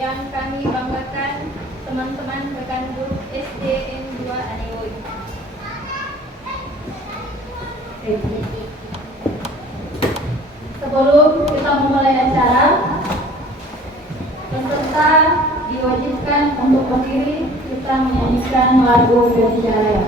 yang kami banggakan teman-teman rekan grup SDN 2 Aniwoi. Sebelum kita memulai acara, peserta diwajibkan untuk berdiri kita menyanyikan lagu Indonesia Raya.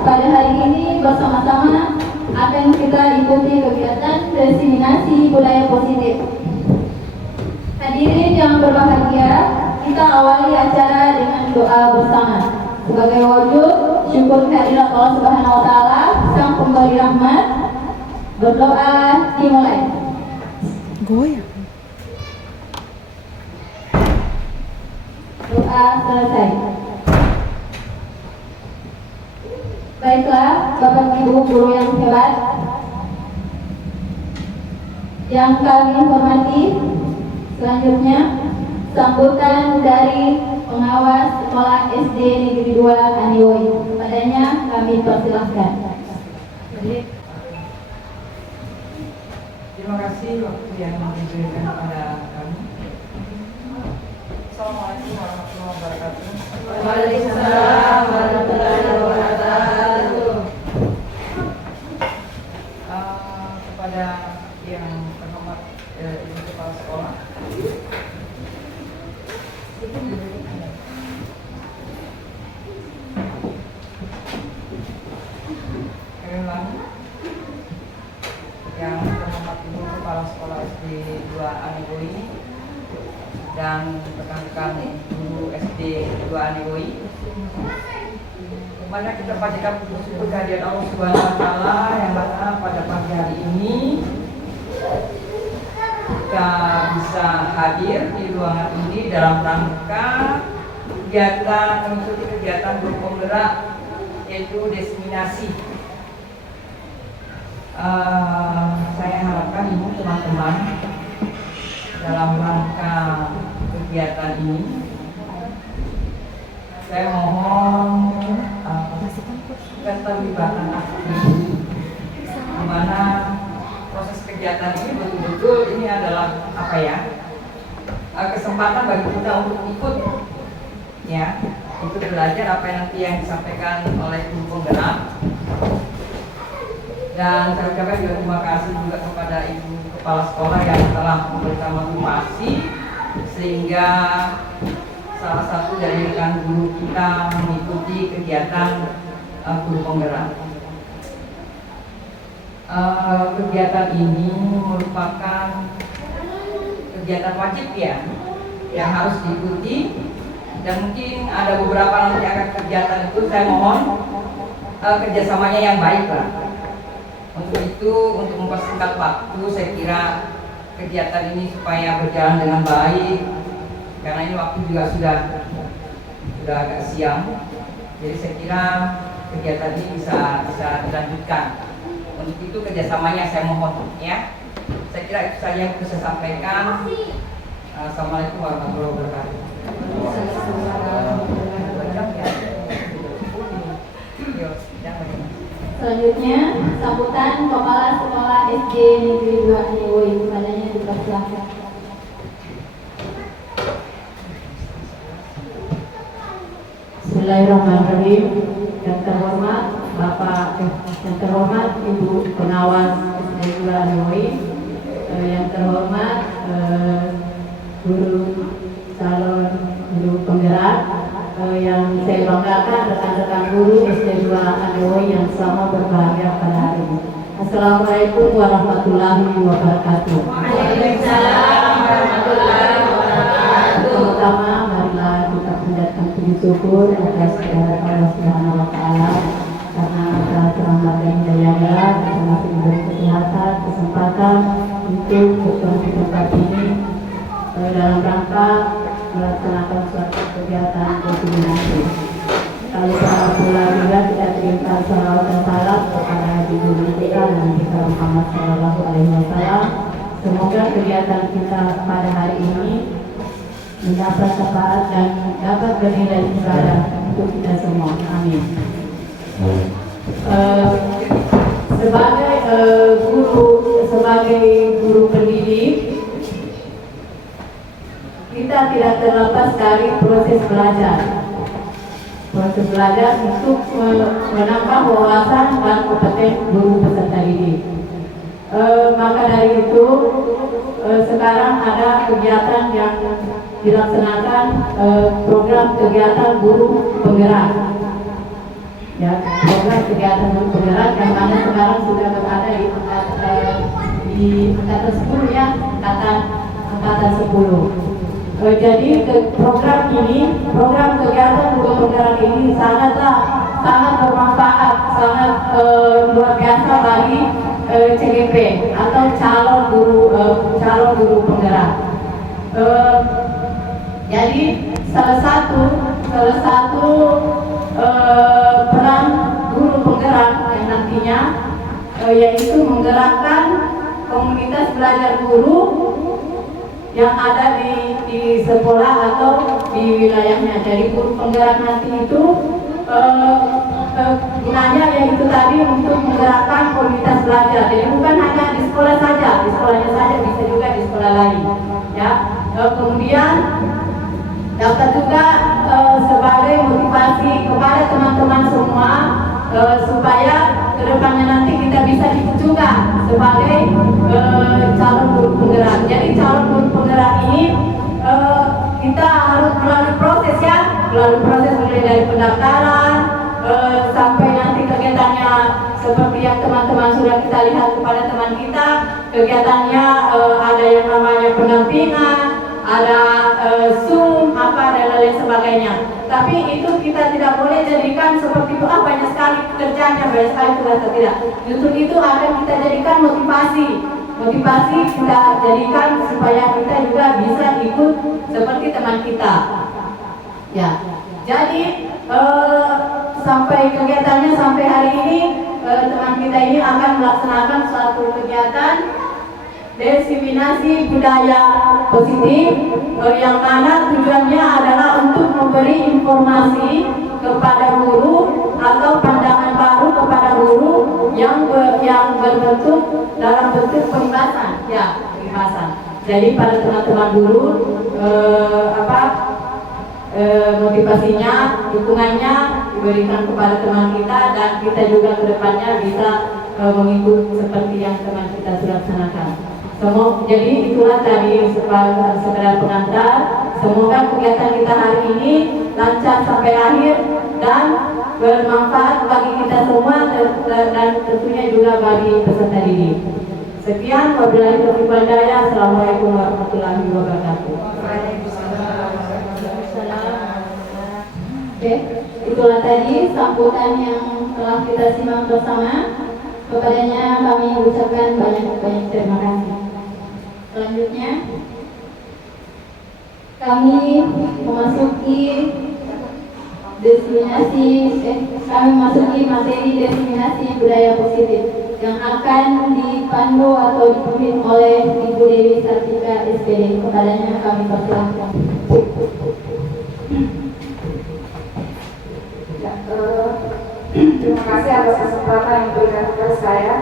Pada hari ini bersama-sama akan kita ikuti kegiatan diseminasi budaya positif. Hadirin yang berbahagia, kita awali acara dengan doa bersama. Sebagai wujud syukur kehadirat Allah Subhanahu wa taala, Sang Pemberi Rahmat, berdoa dimulai. Goyang. Doa selesai. Baiklah, Bapak Ibu guru yang hebat, yang kami hormati, selanjutnya sambutan dari pengawas sekolah SD Negeri 2 Aniwoi. Padanya kami persilahkan. Terima kasih waktu yang diberikan kepada kami. Assalamualaikum warahmatullahi wabarakatuh. Waalaikumsalam warahmatullahi wabarakatuh. Kepada yang terhormat Ibu Kepala Sekolah, kami ulangi. Yang terhormat Ibu Kepala Sekolah SD 2 Aniwoi dan rekan-rekan guru SD 2 Aniwoi, mana kita panjatkan bersyukur kehadiran Allah Subhanahu wa taala yang mana pada pagi hari ini kita bisa hadir di ruangan ini dalam rangka mengikuti kegiatan grup penggerak, yaitu diseminasi. Saya harapkan ibu teman-teman dalam rangka kegiatan ini, saya mohon keterlibatan aktif, di mana proses kegiatan ini betul-betul ini adalah kesempatan bagi kita untuk ikut, ya, untuk belajar apa yang nanti yang disampaikan oleh guru penggerak. Dan saya ucapkan juga terima kasih juga kepada Ibu Kepala Sekolah yang telah memberikan motivasi sehingga salah satu dari rekan guru kita mengikuti kegiatan guru penggerak. kegiatan ini merupakan kegiatan wajib ya, yang harus diikuti, dan mungkin ada beberapa nanti akan kegiatan itu saya mohon kerjasamanya yang baik lah. Untuk itu, untuk mempersingkat waktu, saya kira kegiatan ini supaya berjalan dengan baik, karena ini waktu juga sudah agak siang, jadi saya kira kegiatan ini bisa dilanjutkan. Untuk itu kerjasamanya saya mohon ya. Saya kira itu saja yang bisa saya sampaikan. Assalamualaikum warahmatullahi wabarakatuh. Selanjutnya, sambutan Kepala Sekolah SD Negeri 2 Niwoi, kepadanya dipersilahkan. Bismillahirrahmanirrahim. Yang terhormat yang terhormat Ibu Pengawas SD 2 Niwoi, yang terhormat guru calon guru penggerak, yang saya banggakan rekan-rekan guru SD 2 Niwoi yang sama berbahagia pada hari ini. Assalamualaikum warahmatullahi wabarakatuh. Waalaikumsalam warahmatullahi wabarakatuh. Pertama, marilah kita panjatkan puji syukur atas kehadirat Allah Subhanahu wa Ta'ala, karena telah terangkan hidayahnya dan masih memberi kesehatan, kesempatan untuk bertemu di tempat ini dalam rangka melaksanakan suatu kegiatan koordinasi. Kali pula juga kita kirimkan salawat dan salam kepada Junjungan kita dan kita Muhammad Sallallahu Alaihi Wasallam. Semoga kegiatan kita pada hari ini mendapat syafaat dan dapat bernilai ibadah untuk kita semua. Amin. Sebagai guru pendidik, kita tidak terlepas dari proses belajar. Proses belajar untuk menambah wawasan dan kompetensi guru peserta didik. Maka dari itu sekarang ada kegiatan yang dilaksanakan, program kegiatan guru penggerak. Ya, program kegiatan guru penggerak yang mana sekarang sudah berada di angkatan 10 ya, angkatan 10. Jadi program kegiatan guru penggerak ini sangat bermanfaat, sangat luar biasa bagi CGP atau calon guru penggerak. Jadi salah satu peran guru penggerak yang nantinya yaitu menggerakkan komunitas belajar guru yang ada di sekolah atau di wilayahnya. Jadi guru penggerak nanti itu gunanya yaitu tadi untuk menggerakkan komunitas belajar. Jadi bukan hanya di sekolah saja, di sekolahnya saja, bisa juga di sekolah lain. Ya, kemudian dapat juga sebagai motivasi kepada teman-teman semua supaya kedepannya nanti kita bisa ikut juga sebagai calon guru penggerak. Jadi calon guru penggerak ini kita harus melalui proses ya, mulai dari pendaftaran sampai nanti kegiatannya seperti yang teman-teman sudah kita lihat kepada teman kita, kegiatannya ada yang namanya pendampingan, ada Zoom, dan lain sebagainya. Tapi itu kita tidak boleh jadikan seperti itu, banyak sekali pekerjaannya, banyak sekali tugas, tidak. Justru itu akan kita jadikan motivasi kita jadikan supaya kita juga bisa ikut seperti teman kita. Ya, jadi sampai kegiatannya sampai hari ini teman kita ini akan melaksanakan suatu kegiatan diseminasi budaya positif yang mana tujuannya adalah untuk memberi informasi kepada guru atau pandangan baru kepada guru yang berbentuk dalam bentuk peribasan. Jadi pada teman-teman guru motivasinya, dukungannya diberikan kepada teman kita, dan kita juga kedepannya bisa mengikut seperti yang teman kita sudah laksanakan. Jadi itulah tadi sekedar pengantar. Semoga kegiatan kita hari ini lancar sampai akhir dan bermanfaat bagi kita semua dan tentunya juga bagi peserta didik. Sekian, wabillahi taufiq wal hidayah. Assalamualaikum warahmatullahi wabarakatuh. Oke, itulah tadi sambutan yang telah kita simak bersama. Kepadanya kami ucapkan banyak-banyak terima kasih. Selanjutnya, kami memasuki materi diseminasi budaya positif yang akan dipandu atau dipimpin oleh Ibu Dewi Sartika SPD. Kepadanya kami persilahkan. Terima kasih atas kesempatan yang diberikan kepada saya.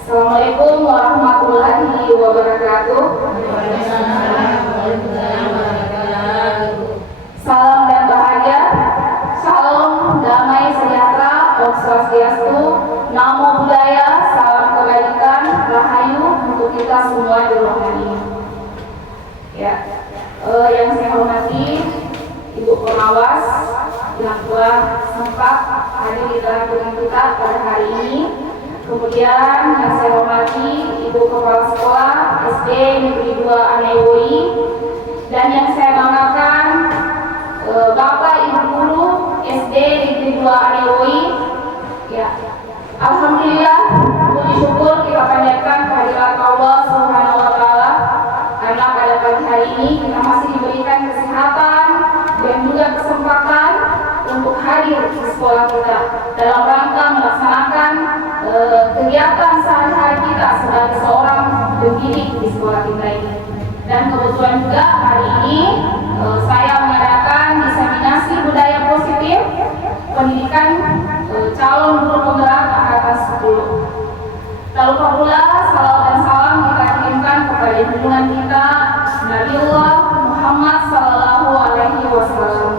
Assalamualaikum warahmatullahi wabarakatuh. Salam dan bahagia, shalom, damai sejahtera, Om Swastiastu, Namo Buddhaya, salam kebaikan, rahayu untuk kita semua di ruangan ini. Ya, yang saya hormati Ibu Pengawas yang telah sempat hadir di tengah kita pada hari ini. Kemudian yang saya hormati Ibu Kepala Sekolah SD Negeri 2 Anewoi, dan yang saya banggakan Bapak Ibu Guru SD Negeri 2 Anewoi. Ya, alhamdulillah, puji syukur kita panjatkan kehadirat Allah Subhanahu wa taala karena pada pagi hari ini kita masih diberikan kesehatan dan juga kesempatan untuk hadir di sekolah kita dalam rangka melaksanakan kegiatan sehari-hari kita sebagai seorang pendidik di sekolah kita ini. Dan kebetulan juga hari ini saya mengadakan diseminasi budaya positif pendidikan calon guru penggerak angkatan 10. Lalu pula salawat dan salam kita kirimkan kepada junjungan kita Nabiullah Muhammad Sallallahu Alaihi Wasallam,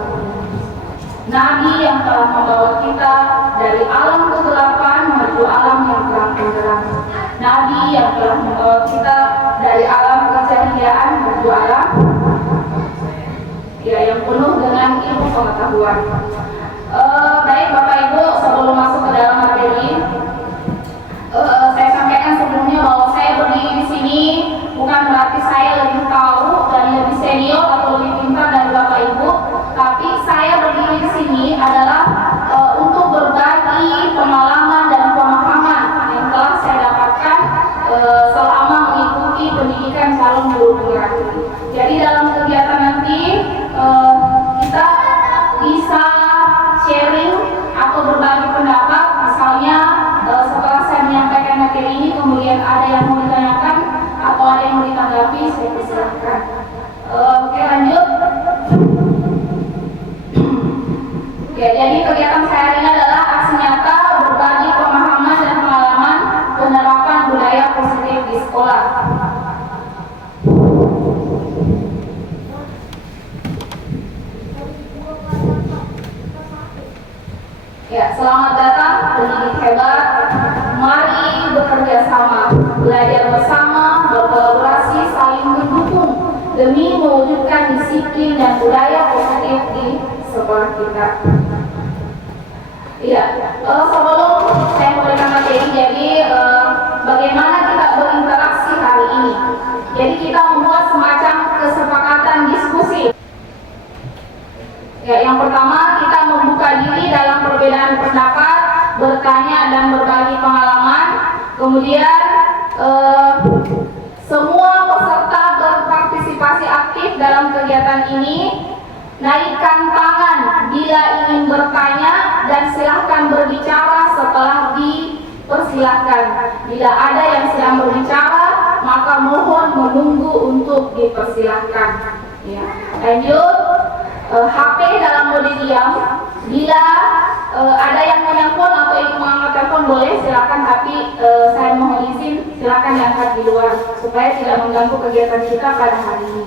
Nabi yang telah membawa kita dari alam kegelapan menuju alam yang terang benderang, Nabi yang telah membawa kita dari alam kejahiliaan menuju alam yang penuh dengan ilmu pengetahuan. Baik Bapak Ibu, sebelum masuk ke dalam materi, saya sampaikan sebelumnya bahwa saya berdiri di sini bukan berarti saya lebih tahu dan lebih senior atau lebih pintar dari Bapak Ibu, tapi saya berdiri di sini adalah untuk berbagi pengalaman dan pemahaman yang telah saya dapatkan selama mengikuti pendidikan calon guru penggerak. Jadi dalam kegiatan nanti kita bisa sharing atau berbagi pendapat, misalnya setelah saya menyampaikan materi ini kemudian ada yang mau ditanyakan atau ada yang mau ditanggapi, saya persilahkan. Oke, lanjut. Ya, jadi kegiatan saya hari ini adalah aksi nyata berbagi pemahaman dan pengalaman penerapan budaya positif di sekolah. Ya, selamat datang pendidik hebat. Mari bekerja sama, belajar bersama, berkolaborasi, saling mendukung demi mewujudkan disiplin dan budaya positif di sekolah kita. Iya, sebelum saya memberikan materi, jadi bagaimana kita berinteraksi hari ini. Jadi kita membuat semacam kesepakatan diskusi. Ya, yang pertama kita membuka diri dalam perbedaan pendapat, bertanya dan berbagi pengalaman. Kemudian semua peserta berpartisipasi aktif dalam kegiatan ini. Naikkan tangan bila ingin bertanya dan silahkan berbicara setelah dipersilahkan. Bila ada yang sedang berbicara, maka mohon menunggu untuk dipersilahkan. Ya. Lanjut, HP dalam mode diam. Bila ada yang menelpon atau ingin mengangkat telepon boleh, silakan, tapi saya mohon izin silakan diangkat di luar supaya tidak mengganggu kegiatan kita pada hari ini.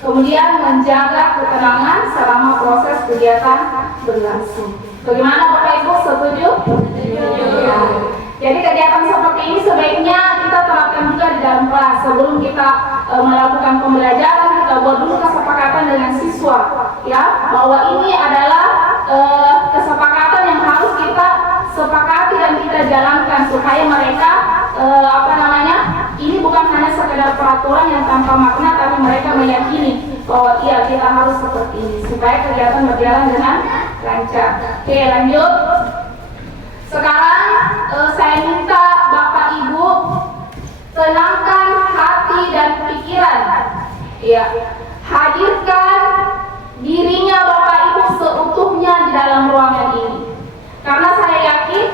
Kemudian menjaga ketenangan selama proses kegiatan berlangsung. Bagaimana Bapak Ibu, setuju? Ya. Jadi kegiatan seperti ini sebaiknya kita terapkan juga di dalam kelas. Sebelum kita melakukan pembelajaran, kita buat dulu kesepakatan dengan siswa, ya, bahwa ini adalah kesepakatan yang ini bukan hanya sekedar peraturan yang tanpa makna, tapi mereka meyakini bahwa iya kita harus seperti ini supaya kegiatan berjalan dengan lancar. Oke, lanjut. Sekarang saya minta Bapak Ibu tenangkan hati dan pikiran. Ya, hadirkan dirinya Bapak Ibu seutuhnya di dalam ruangan ini. Karena saya yakin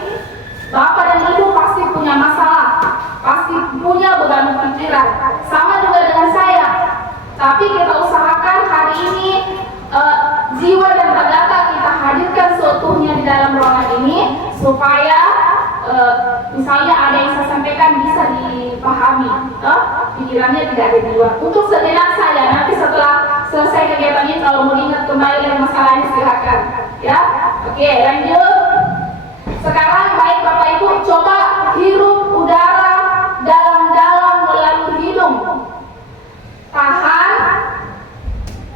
Bapak dan Ibu pasti punya masalah, pasti punya beban pikiran. Sama juga dengan saya. Tapi kita usahakan hari ini jiwa dan raga kita hadirkan seutuhnya di dalam ruangan ini supaya misalnya ada yang saya sampaikan bisa dipahami, pikirannya tidak ada di luar. Untuk sejenak saya, nanti setelah selesai kegiatan ini kalau mau ingat kembali dari masalahnya silakan, ya. Oke, lanjut. Sekarang baik Bapak Ibu coba hirup udara dalam-dalam melalui hidung.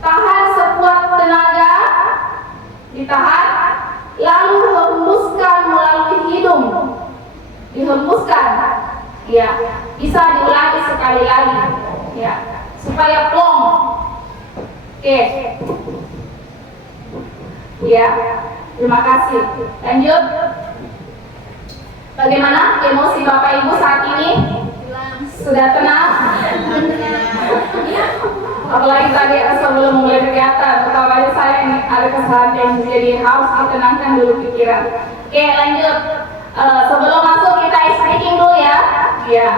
Tahan sekuat tenaga, ditahan, lalu hembuskan melalui hidung. Dihembuskan, ya, bisa diulangi sekali lagi, ya, supaya plong. Oke, ya, terima kasih. Lanjut. Bagaimana emosi Bapak Ibu saat ini? Sudah tenang? Apalagi tadi sebelum mulai kegiatan, betapa saya ini ada kesalahan yang jadi harus ditenangkan dulu pikiran. Oke, lanjut. Sebelum masuk kita ice breaking dulu ya. Ya,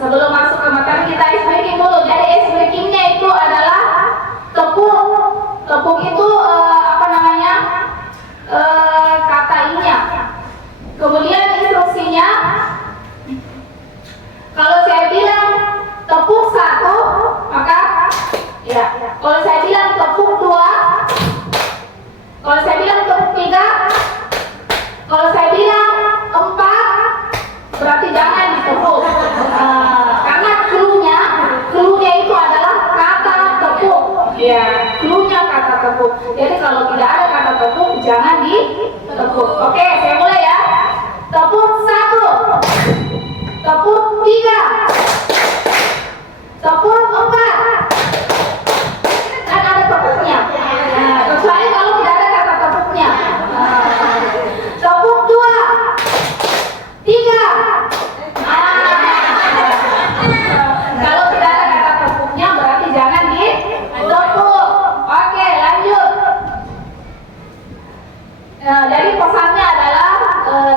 sebelum masuk ke materi kita ice breaking dulu. Jadi ice breakingnya itu adalah tepuk. Tepuk itu kata inya. Kemudian instruksinya, kalau saya bilang tepuk 1, maka ya. Kalau saya bilang tepuk 2, kalau saya bilang tepuk 3, kalau saya bilang 4, berarti jangan ditepuk. Karena cluenya itu adalah kata tepuk. Ya, cluenya kata tepuk. Jadi kalau tidak ada kata tepuk, jangan ditepuk. Oke, saya mulai ya. Tepuk 1, tepuk 3, tepuk 4. Kan ada tepuknya. Kecuali kalau tidak ada kata tepuknya. Tepuk 2, 3. Kalau tidak ada kata tepuknya berarti jangan ditepuk. Oke, lanjut. Jadi pesannya adalah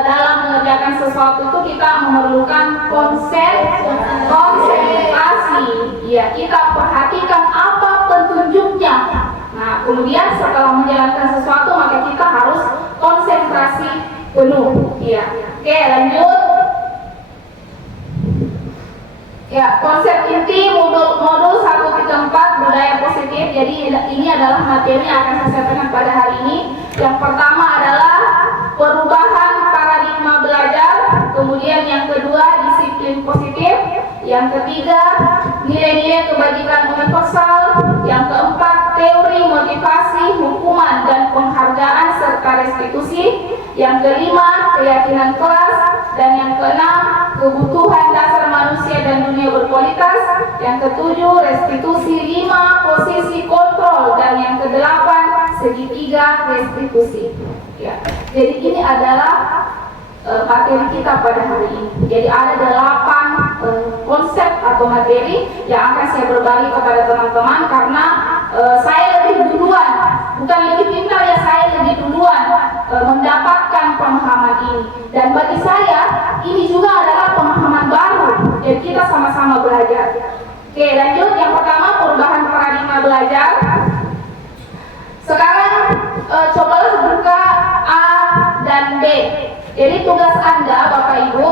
dalam mengerjakan sesuatu itu kita memerlukan konsentrasi. Ya, kita perhatikan apa petunjuknya. Nah, kemudian setelah menjalankan sesuatu maka kita harus konsentrasi penuh. Ya. Oke, lanjut. Ya, konsep inti modul 1.4 budaya positif. Jadi ini adalah materi yang akan saya sampaikan pada hari ini. Yang pertama adalah perubahan paradigma belajar, kemudian yang kedua disiplin positif, yang ketiga nilai-nilai kebajikan universal, yang keempat teori motivasi, hukuman dan penghargaan serta restitusi, yang kelima keyakinan kelas, dan yang keenam kebutuhan dasar manusia dan dunia berkualitas, yang ketujuh restitusi 5 posisi kontrol, dan yang kedelapan segitiga restitusi. Ya. Jadi ini adalah materi kita pada hari ini. Jadi ada 8 konsep atau materi yang akan saya berbagi kepada teman-teman karena saya lebih duluan, bukan lebih pintar ya, saya lebih duluan mendapatkan pemahaman ini. Dan bagi saya ini juga adalah pemahaman baru. Jadi kita sama-sama belajar. Oke, lanjut. Yang pertama perubahan paradigma belajar. Sekarang cobalah buka A dan B. Jadi tugas Anda Bapak Ibu,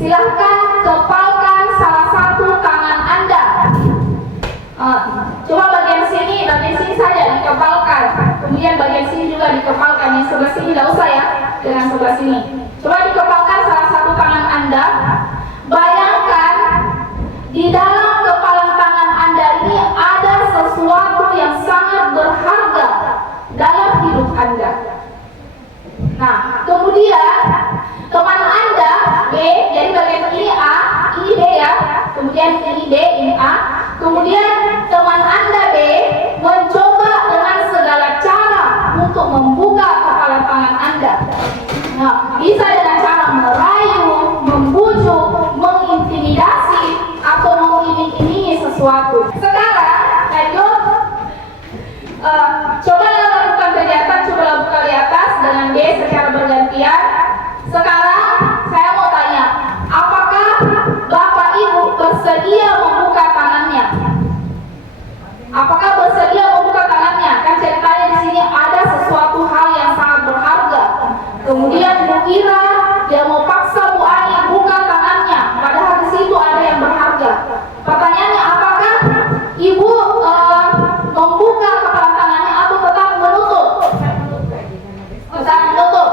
silahkan kepalkan salah satu tangan Anda. Coba bagian sini saja dikepalkan. Kemudian bagian sini juga dikepalkan. Yang sebelah sini tidak usah ya, dengan sebelah sini. Coba dikepalkan salah satu tangan Anda. Bayangkan di dalam kepalan tangan Anda ini ada sesuatu yang sangat berharga dalam hidup Anda. Nah, kemudian teman Anda B, jadi bagian ini A, bersedia membuka tangannya? Apakah bersedia membuka tangannya? Kan ceritanya di sini ada sesuatu hal yang sangat berharga. Kemudian Bu Ira dia mau paksa Bu Ani buka tangannya, padahal di situ ada yang berharga. Pertanyaannya, apakah Ibu membuka kepala tangannya atau tetap menutup? Tetap menutup.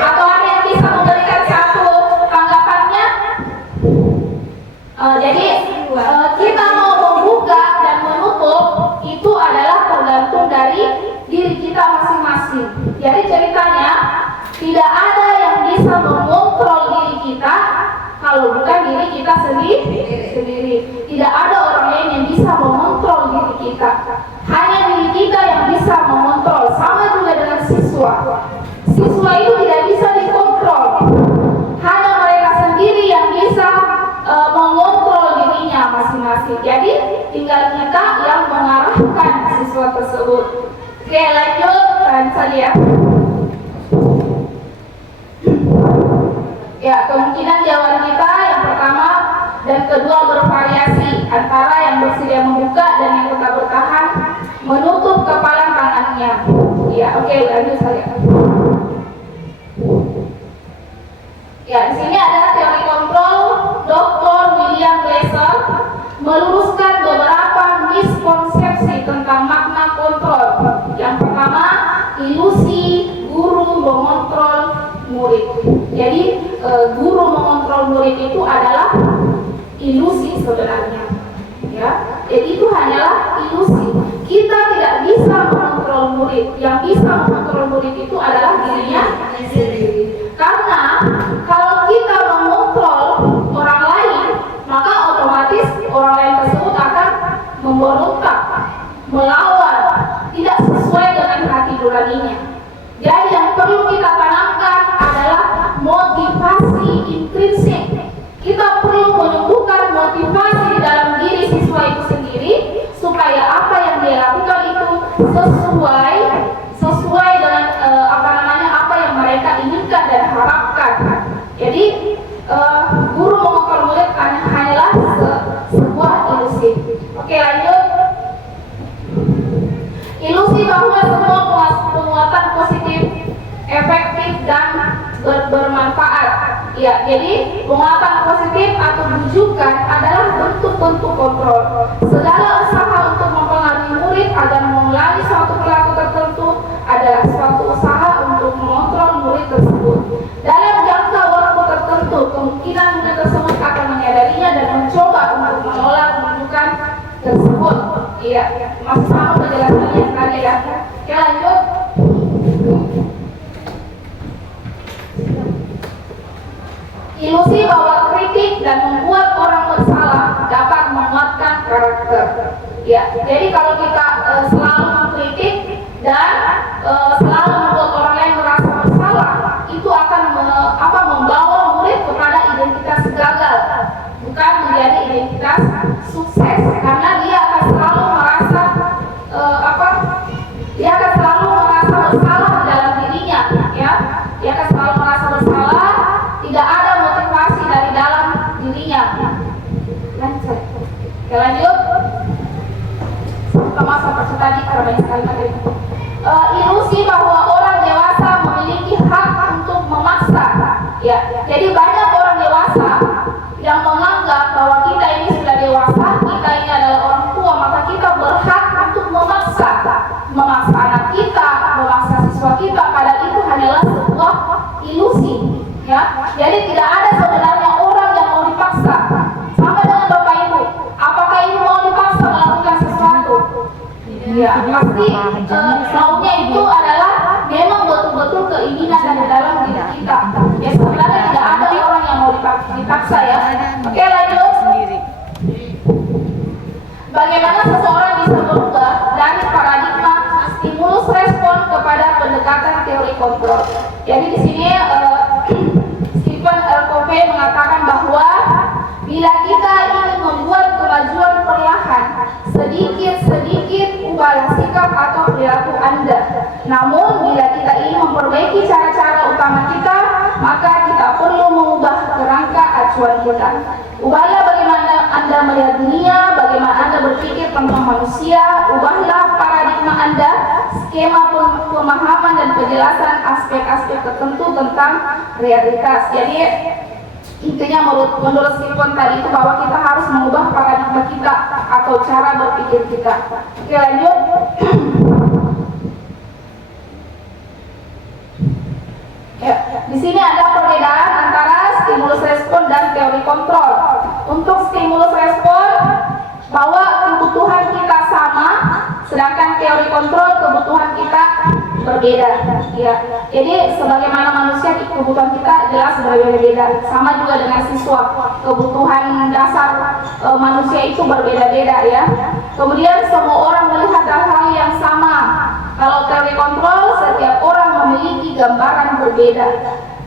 Atau ada yang bisa memberikan satu tanggapannya? Jadi kita mau membuka dan menutup itu adalah tergantung dari diri kita masing-masing. Jadi ceritanya tidak ada yang bisa mengontrol diri kita kalau bukan diri kita sendiri. Tidak ada orang lain yang bisa mengontrol diri kita. Hanya diri kita yang bisa mengontrol. Sama juga dengan siswa. Siswa itu tidak bisa dikontrol. Hanya mereka sendiri yang bisa mengontrol dirinya masing-masing. Jadi tinggal kita yang mengarahkan siswa tersebut. Oke, lanjut saja. Ya, kemungkinan jawaban kita yang pertama dan kedua bervariasi antara yang bersedia membuka dan yang tetap bertahan menutup kepala tangannya. Ya, oke, lanjut saja. Ya, di sini ada teori kontrol. Dr. William Glasser meluruskan beberapa miskonsepsi tentang makna kontrol. Yang pertama, ilusi guru mengontrol murid. Jadi guru mengontrol murid itu adalah ilusi sebenarnya. Ya, jadi itu hanyalah ilusi. Kita tidak bisa mengontrol murid. Yang bisa mengontrol murid itu adalah dirinya sendiri. Karena kalau kita mengontrol orang lain, maka otomatis orang lain tersebut akan memberontak, melawan, tidak sesuai dengan hati nuraninya. Jadi yang perlu kita tanamkan adalah motivasi intrinsik. Kita perlu menumbuhkan motivasi di dalam diri siswa itu sendiri supaya apa yang dia lakukan itu sesuai dengan apa yang mereka inginkan dan harapkan. Jadi guru mengontrol murid hanyalah sebuah ilusi. Oke, lanjut. Ilusi bahwa semua penguatan positif, efektif dan bermanfaat. Ya, jadi penguatan positif atau bujukan adalah bentuk-bentuk kontrol. Segala usaha untuk mempengaruhi murid agar mengulangi suatu perilaku tertentu adalah suatu usaha untuk mengontrol murid tersebut. Dalam jangka waktu tertentu, kemungkinan murid tersebut akan menyadarinya dan mencoba untuk menolak bujukan tersebut. Iya, masih sama penjelasannya tadi ya. Oke, lanjut. Ilusi bahwa kritik dan membuat orang bersalah dapat menguatkan karakter. Ya, jadi kalau kita selalu mengkritik dan selalu membuat orang lain merasa bersalah, itu akan membawa murid kepada identitas gagal, bukan menjadi identitas sukses, karena dia akan selalu merasa bersalah di dalam dirinya, ya. Dia akan selalu merasa bersalah, tidak ada motivasi dari dalam dirinya. Lanjut. Oke, lanjut. Sama seperti tadi karena banyak sekali materi. Ilusi bahwa orang dewasa memiliki hak untuk memaksa. Ya, jadi banyak orang dewasa yang menganggap bahwa kita ini sudah dewasa, kita ini adalah orang tua, maka kita berhak untuk memaksa anak kita, memaksa siswa kita. Padahal itu hanyalah sebuah ilusi. Ya, jadi tidak ada sebenarnya orang yang mau dipaksa. Sama dengan Bapak Ibu, apakah Ibu mau dipaksa melakukan sesuatu? Ya, pasti maunya itu adalah memang betul-betul keinginan dari dalam diri kita. Ya, sebenarnya tidak ada orang yang mau dipaksa ya. Oke, lanjut. Bagaimana seseorang bisa berubah dari paradigma stimulus respon kepada pendekatan teori kontrol? Jadi di sini Stephen R. Covey mengatakan bahwa bila kita ingin membuat kemajuan perlahan, sedikit-sedikit ubahlah sikap atau perilaku Anda. Namun bila kita ingin memperbaiki cara-cara utama kita, maka kita perlu mengubah kerangka pengasuhan kita. Ubahlah bagaimana Anda melihat dunia, bagaimana Anda berpikir tentang manusia, ubahlah paradigma Anda, skema pemahaman dan penjelasan aspek-aspek tertentu tentang realitas. Jadi intinya menurut Stephen tadi itu bahwa kita harus mengubah paradigma kita atau cara berpikir kita. Oke, lanjut. Ya, di sini ada perbedaan antara stimulus respon dan teori kontrol. Untuk stimulus respon, bahwa kebutuhan kita sama, sedangkan teori kontrol kebutuhan kita berbeda. Ya, jadi sebagaimana manusia kebutuhan kita jelas berbeda-beda. Sama juga dengan siswa, kebutuhan dasar manusia itu berbeda-beda ya. Kemudian semua orang melihat hal-hal yang sama. Kalau teori kontrol, setiap orang memiliki gambaran berbeda.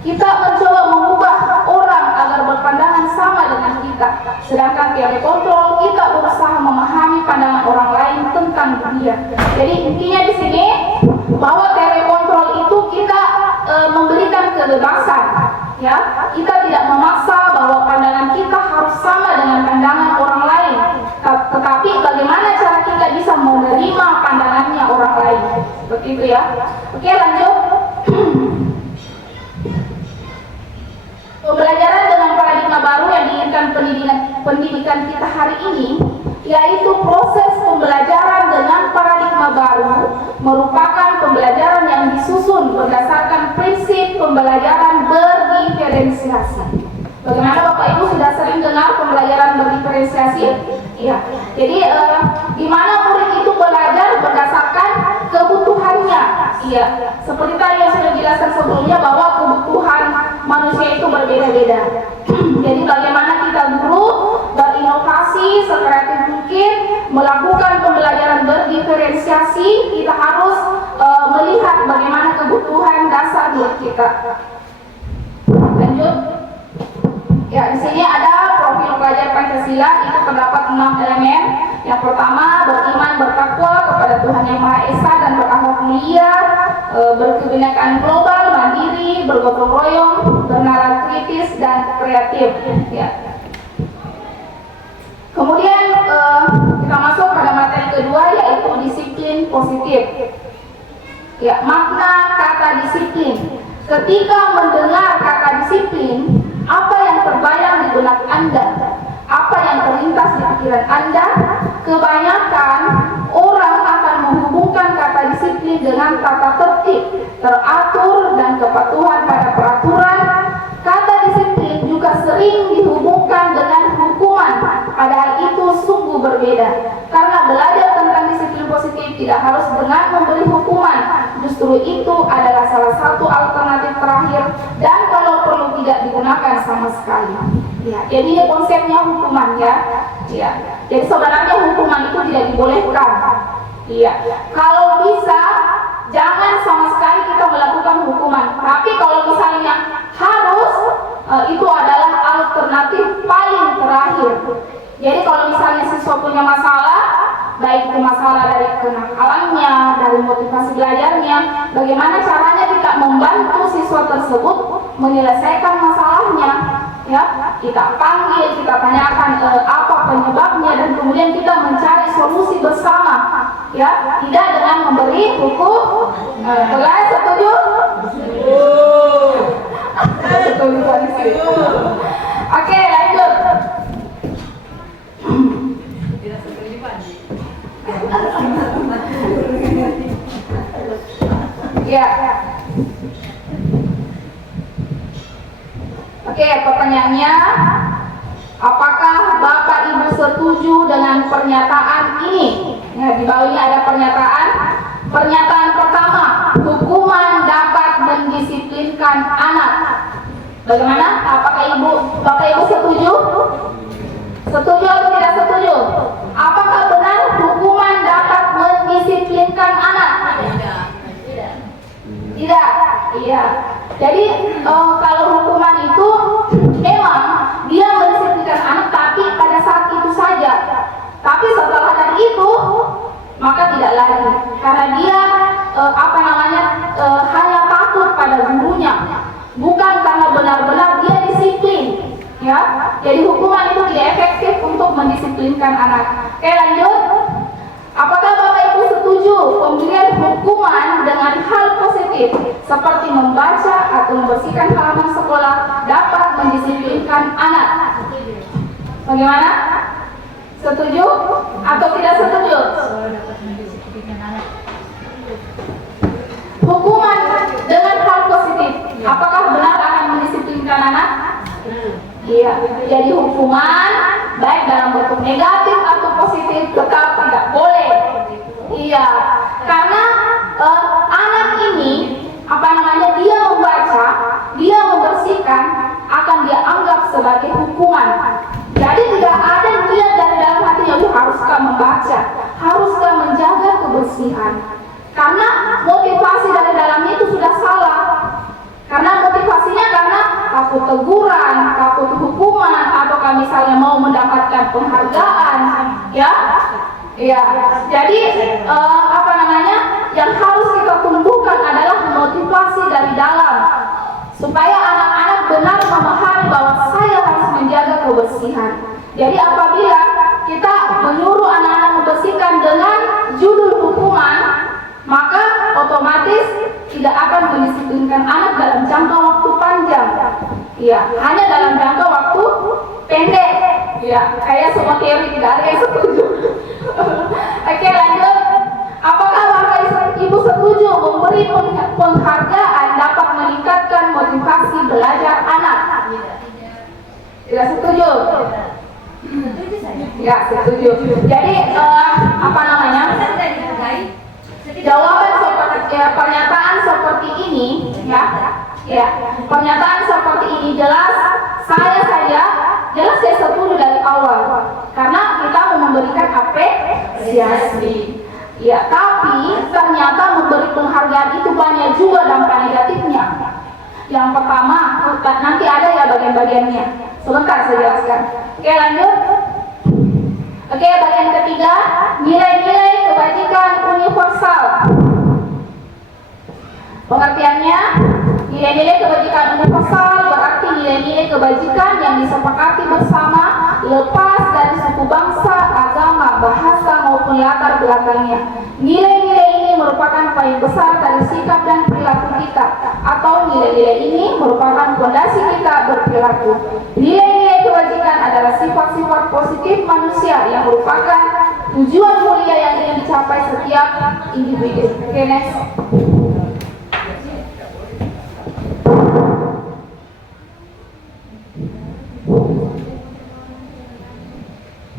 Kita mencoba mengubah orang agar berpandangan sama dengan kita. Sedangkan teori kontrol, kita berusaha memahami pandangan orang lain tentang dunia. Jadi intinya di sini bahwa teori kontrol itu kita memberikan kebebasan, ya. Kita tidak memaksa bahwa pandangan kita harus sama dengan pandangan orang lain. Tetapi bagaimana cara kita bisa menerima pandangannya orang lain. Seperti itu ya. Oke, lanjut. Pembelajaran dengan paradigma baru yang diinginkan pendidikan kita hari ini, yaitu proses pembelajaran dengan paradigma baru merupakan pembelajaran yang disusun berdasarkan prinsip pembelajaran berdiferensiasi. Bagaimana Bapak Ibu sudah sering dengar pembelajaran berdiferensiasi? Iya. Jadi di mana murid itu belajar berdasarkan kebutuhannya. Iya. Seperti tadi yang sudah dijelaskan sebelumnya bahwa kebutuhan manusia itu berbeda-beda. Jadi bagaimana kita guru berinovasi sekreatif mungkin melakukan pembelajaran berdiferensiasi, kita harus melihat bagaimana kebutuhan dasar murid kita. Lanjut. Ya, di sini ada profil pelajar Pancasila, itu terdapat 6 elemen. Yang pertama, beriman bertakwa kepada Tuhan Yang Maha Esa dan berakhlak mulia, berkebinekaan global, mandiri, bergotong royong, bernalar kritis dan kreatif. Ya. Kemudian kita masuk pada materi kedua, yaitu disiplin positif. Ya, makna kata disiplin. Ketika mendengar kata disiplin, apa yang terbayang di benak Anda? Apa yang terlintas di pikiran Anda? Kebanyakan orang akan menghubungkan kata disiplin dengan tata tertib, teratur, dan kepatuhan pada peraturan. Kata disiplin juga sering dihubungkan dengan hukuman, padahal itu sungguh berbeda. Karena belajar tentang disiplin positif tidak harus dengan memberi hukuman, justru itu adalah salah satu alternatif terakhir dan kalau perlu tidak digunakan sama sekali. Ya, jadi ini konsepnya hukuman ya. Ya. Jadi sebenarnya hukuman itu tidak dibolehkan. Iya. Kalau bisa jangan sama sekali kita melakukan hukuman. Tapi kalau misalnya harus, itu adalah alternatif paling terakhir. Jadi kalau misalnya siswa punya masalah, baik itu masalah dari kenakalannya, dari motivasi belajarnya, bagaimana caranya kita membantu siswa tersebut menyelesaikan masalahnya, ya, kita panggil, kita tanyakan apa penyebabnya, dan kemudian kita mencari solusi bersama, ya, tidak dengan memberi hukum. Kalian setuju? Setuju polisi. Oke, lanjut. Ya. Oke, pertanyaannya, apakah Bapak Ibu setuju dengan pernyataan ini? Ya, di bawah ini ada pernyataan. Pernyataan pertama, hukuman dapat mendisiplinkan anak. Bagaimana? Apakah Bapak Ibu setuju? Setuju atau tidak setuju? Apakah benar hukuman dapat mendisiplinkan anak? Tidak. Iya. Jadi kalau hukuman itu memang dia mendisiplinkan anak, tapi pada saat itu saja. Tapi setelah dari itu maka tidak lagi, karena dia hanya takut pada gurunya, bukan karena benar-benar dia disiplin. Ya, jadi hukuman itu tidak efektif untuk mendisiplinkan anak. Oke, lanjut. Apakah Bapak Ibu setuju pemberian hukuman dengan hal positif seperti membaca atau membersihkan halaman sekolah dapat mendisiplinkan anak? Bagaimana? Setuju atau tidak setuju? Hukuman dengan hal positif, apakah benar akan mendisiplinkan anak? Iya. Jadi hukuman baik dalam bentuk negatif atau positif tetap tidak boleh. Iya. Karena anak ini dia membaca, dia membersihkan akan dia anggap sebagai hukuman. Jadi tidak ada niat dari dalam hatinya itu haruskah membaca, haruskah menjaga kebersihan. Karena motivasi dari dalamnya itu sudah salah. Karena motivasinya karena takut teguran, takut hukuman, atau misalnya mau mendapatkan penghargaan, ya. Ya. Jadi yang harus kita tumbuhkan adalah motivasi dari dalam, supaya anak-anak benar memahami bahwa saya harus menjaga kebersihan. Jadi apabila kita menyuruh anak-anak membersihkan dengan judul hukuman, maka otomatis tidak akan mendisiplinkan anak dalam jangka waktu panjang. Ya, hanya dalam jangka waktu pendek. Ya, kayak semua teori tidak ada yang setuju. Oke, lanjut. Apakah Bapak Ibu setuju memberi penghargaan dapat meningkatkan motivasi belajar anak? Tidak setuju. Ya, setuju. Jadi jawaban seperti pernyataan seperti ini, pernyataan seperti ini jelas saya setuju dari awal, karena kita mau memberikan apresiasi. Ya, tapi ternyata memberi penghargaan itu banyak juga dampak negatifnya. Yang pertama, nanti ada ya bagian-bagiannya. Sebentar saya jelaskan. Oke, lanjut. Oke, bagian ketiga, nilai-nilai kebajikan universal. Pengertiannya, nilai-nilai kebajikan universal berarti nilai-nilai kebajikan yang disepakati bersama lepas dari suku bangsa, agama, bahasa maupun latar belakangnya. Nilai-nilai ini merupakan paling besar dari sikap dan perilaku kita, atau nilai-nilai ini merupakan fondasi kita berperilaku. Nilai-nilai kebajikan adalah sifat-sifat positif manusia yang merupakan tujuan mulia yang ingin dicapai setiap individu. Oke, next.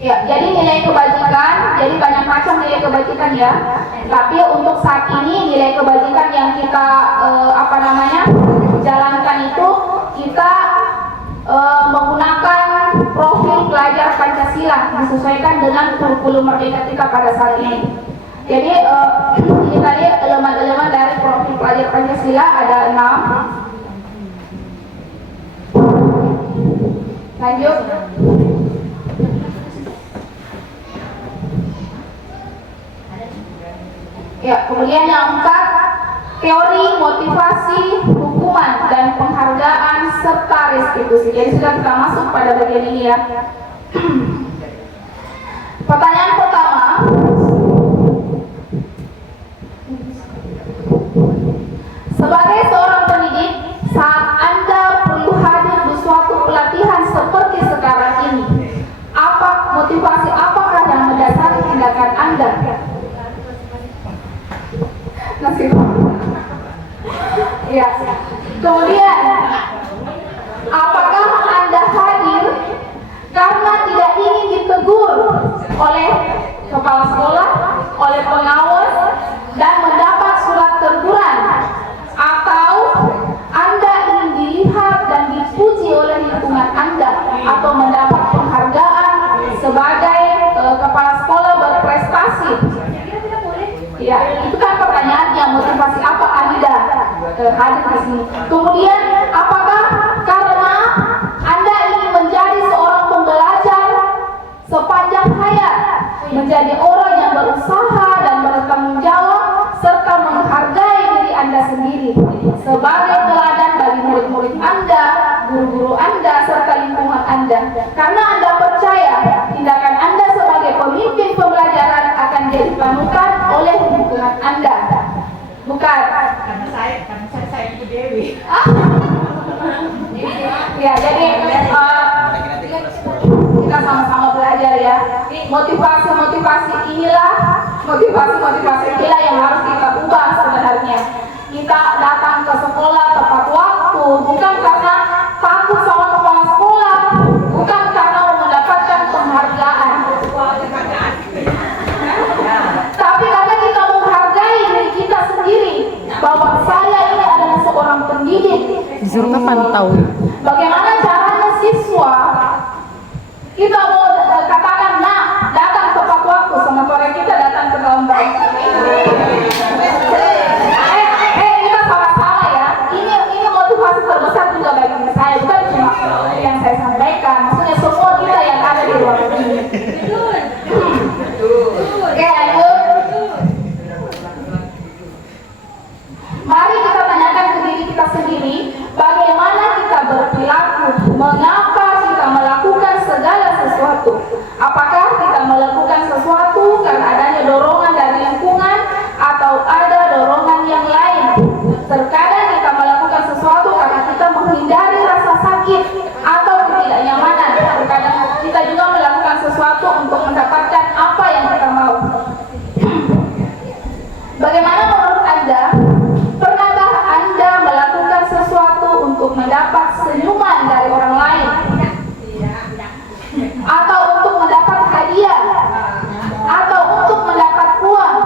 Ya, jadi nilai kebajikan, jadi banyak macam nilai kebajikan ya. Tapi untuk saat ini nilai kebajikan yang kita jalankan itu kita menggunakan profil pelajar Pancasila disesuaikan dengan kurikulum Merdeka kita pada saat ini. Jadi ini tadi elemen-elemen dari profil pelajar Pancasila ada 6. Lanjut. Ya, kemudian yang 4, teori, motivasi, hukuman, dan penghargaan serta restitusi. Jadi sudah kita masuk pada bagian ini ya. Pertanyaan pertama, sebagai seorang pendidik, saat Anda perlu hadir di suatu pelatihan seperti sekarang ini, motivasi apakah yang mendasari tindakan Anda? Ya. Kemudian, apakah Anda hadir karena tidak ingin ditegur oleh kepala sekolah, oleh pengawas, dan mendapat surat teguran, atau Anda ingin dilihat dan dipuji oleh lingkungan Anda, atau mendapat penghargaan sebagai kepala sekolah berprestasi? Ya, itu kan pertanyaannya, motivasi apa Anda hadir di sini. Kemudian, apakah karena Anda ingin menjadi seorang pembelajar sepanjang hayat, menjadi orang yang berusaha dan bertanggung jawab, serta menghargai diri Anda sendiri sebagai teladan bagi murid-murid Anda, guru-guru Anda, serta lingkungan Anda Anda. Karena Anda percaya tindakan Anda sebagai pemimpin pembelajaran akan jadi panutan oleh lingkungan Anda. Bukan? Karena saya Ibu Dewi. Ya, jadi kita sama-sama belajar ya. Motivasi-motivasi inilah yang harus kita ubah sebenarnya. Kita datang ke sekolah tepat waktu, bukan karena takut sama kepala sekolah, bukan karena mau mendapatkan penghargaan, tapi karena kita menghargai diri kita sendiri, bahwa saya ini adalah seorang pendidik. Disuruh pantau. Bagaimana caranya siswa kita mau katakan, nah datang tepat waktu, sementara kita datang terlambat. Kita sama-sama ya. Ini motivasi terbesar juga bagi saya, bukan cuma yang saya sampaikan. Maksudnya semua kita yang ada di ruang ini. Oke, lanjut. Mari kita tanyakan ke diri kita sendiri, bagaimana kita berperilaku, mengapa kita melakukan segala sesuatu. Apakah kita melakukan sesuatu karena adanya dorongan dari lingkungan atau ada dorongan yang lain. Terkadang kita melakukan sesuatu karena kita menghindari rasa sakit atau ketidaknyamanan. Terkadang kita juga melakukan sesuatu untuk mendapatkan apa yang kita mau. Bagaimana menurut Anda? Pernahkah Anda melakukan sesuatu untuk mendapat senyuman dari orang lain? Atau untuk mendapat hadiah? Atau untuk mendapat uang?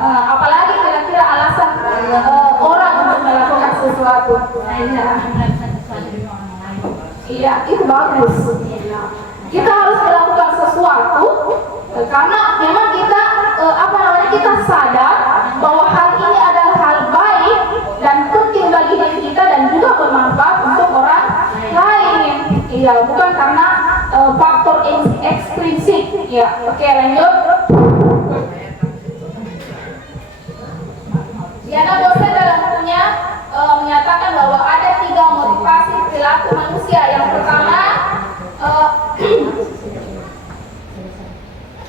Apalagi kira-kira alasan orang untuk melakukan sesuatu. Iya, itu bagus. Kita harus melakukan sesuatu karena memang kita kita sadar bahwa hal ini adalah hal baik dan penting bagi diri kita dan juga bermanfaat untuk orang lain. Iya, bukan karena faktor ekstrinsik. Ya, oke, lanjut. Diana Dosen dalam bukunya menyatakan bahwa ada 3 motivasi perilaku manusia. Yang pertama,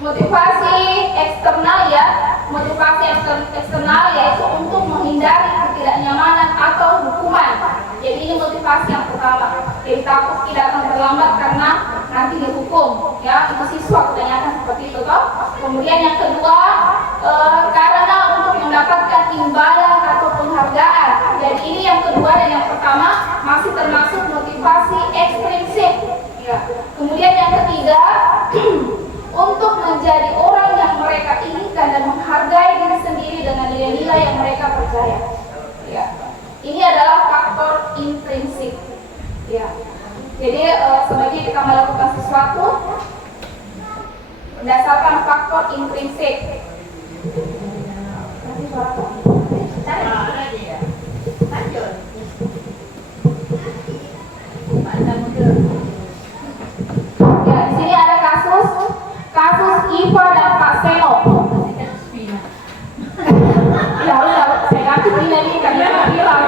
motivasi eksternal ya. Motivasi eksternal yaitu untuk menghindari ketidaknyamanan atau hukuman. Jadi ini motivasi yang pertama. Jadi takut tidak akan terlambat karena nanti dihukum. Ya, itu siswa kebanyakan seperti itu toh. Kemudian yang kedua, karena untuk mendapatkan imbalan atau penghargaan. Jadi ini yang kedua dan yang pertama masih termasuk motivasi ekstrinsik. Ya. Kemudian yang ketiga, untuk menjadi orang yang mereka inginkan dan menghargai diri sendiri dengan nilai-nilai yang mereka percaya. Ya. Ini adalah faktor intrinsik. Ya. Jadi sebagai kita melakukan sesuatu berdasarkan faktor intrinsik. Nanti suara lanjut. Ya, di sini ada kasus Iva dan Pak Seno. Ya udah, saya ganti ini karena hilang.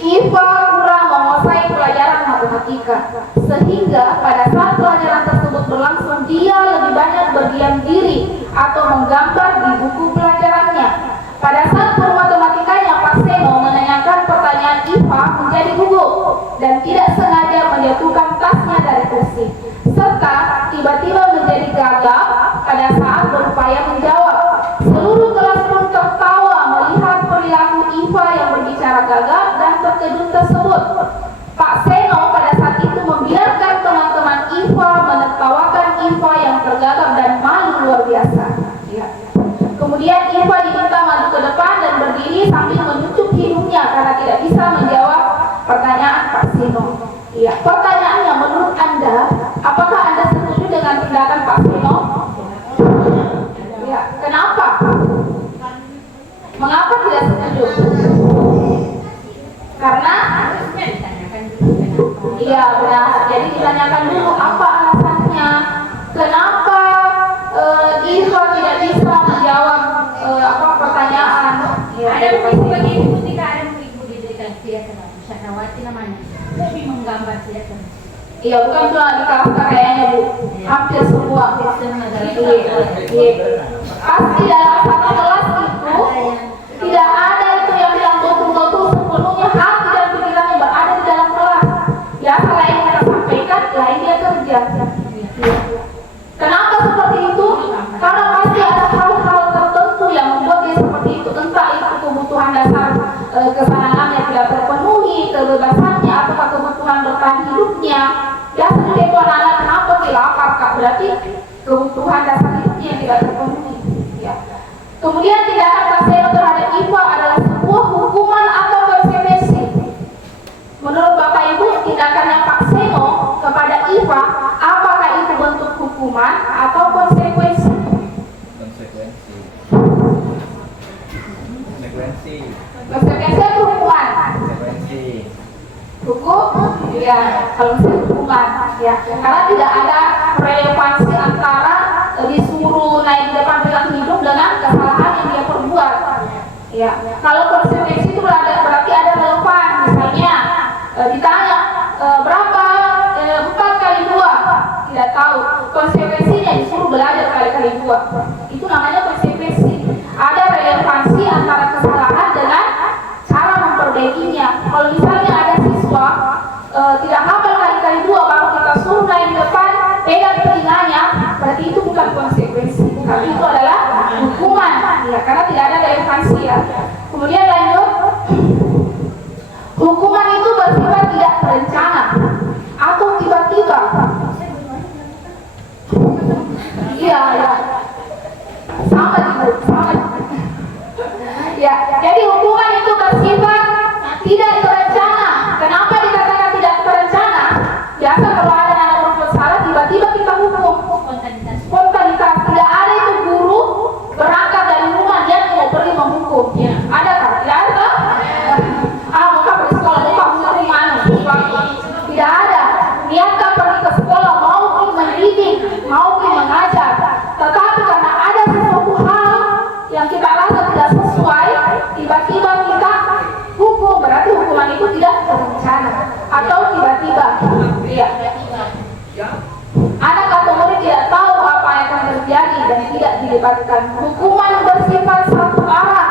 Iva kurang menguasai pelajaran matematika, sehingga pada saat pelajaran tersebut berlangsung dia lebih banyak berdiam diri atau menggambar di buku pelajarannya. Pada saat guru matematikanya Pak Seno menanyakan pertanyaan Iva menjadi gugup dan tidak sengaja menjatuhkan tasnya dari kursi, serta tiba-tiba menjadi gagap pada saat berupaya menjawab. Seluruh kelas pun tertawa melihat perilaku Iva yang berbicara gagap dan terkejut tersebut. Pak Seno pada saat itu membiarkan teman-teman Iva menertawakan Iva yang tergagap dan malu luar biasa. Ya. Kemudian Iva diminta maju ke depan dan berdiri sambil menunjuk hidungnya karena tidak bisa menjawab pertanyaan Pak Seno. Ya. Pertanyaannya, menurut Anda, apakah Anda setuju dengan tindakan Pak Seno? Ya. Kenapa? Mengapa tidak setuju? Karena iya benar. Jadi ditanyakan dulu apa alasannya, kenapa Iva tidak bisa menjawab pertanyaan. Ya, ada buku begitu ketika ada buku diberikan tidak kenal Sanawati namanya lebih menggambar tidak kenal Iya, bukan cuma di kelas kayaknya Bu, hampir semua. Iya. Pasti dalam satu kelas itu tidak ada itu yang bilang betul-betul sepenuhnya hati dan pikiran yang berada di dalam kelas. Biasa lain kita sampaikan, lain dia kerja. Kenapa seperti itu? Karena pasti ada hal-hal tertentu yang membuat dia seperti itu. Entah itu kebutuhan dasar kesenangannya tidak terpenuhi, kebebasannya, atau kebutuhan bertahan hidupnya. Biasa juga itu anak-anak kenapa dia lapar, Kak? Berarti kebutuhan dasar hidupnya tidak terpenuhi. Ya. Kemudian tindakan Pak Seno terhadap IPA adalah sebuah hukuman atau konsekuensi. Menurut Bapak Ibu, tindakannya Pak Seno kepada IPA, apakah itu bentuk hukuman atau konsekuensi? Konsekuensi itu hukuman. Hukum, ya, kalau misalnya hukuman, ya, karena tidak ada relevansi antara disuruh naik di depan bilang hidup dengan kesalahan yang dia perbuat. Ya, kalau konsekuensi itu berarti ada relevan. Misalnya ditanya berapa 4 kali 2, tidak tahu. Konsekuensinya disuruh belajar kali 2. Itu namanya konsekuensi. Ada relevansi antara kesalahan dengan cara memperbaikinya. Kalau misalnya ada siswa tidak hafal kali 2 baru kita suruh naik di depan pegang telinganya, berarti itu bukan konsekuensi, tapi itu adalah hukuman, ya, karena tidak ada relevansi, ya. Kemudian lanjut, hukuman itu bersifat tidak terencana atau tiba-tiba. Iya, ya, sama juga, sama. Ya, jadi hukuman itu bersifat tidak terencana. Kenapa dikatakan tidak terencana? Biasa kalau ada anak berbuat salah tiba-tiba kita hukum. Spontanitas. Tidak ada itu guru berangkat dari rumah dia mau pergi menghukum. Ada tak? Tidak ada. Muka pergi sekolah, muka hukum mana? Tidak ada. Niatkan pergi ke sekolah mau pergi mendidik, mau pergi mengajar. Tetapi karena ada sesuatu hal yang kita rasa tidak sesuai, tiba-tiba kita hukum, berarti hukuman itu tidak terencana atau tiba-tiba. Iya. Anak atau murid tidak tahu apa yang akan terjadi dan tidak dilibatkan. Hukuman bersifat satu arah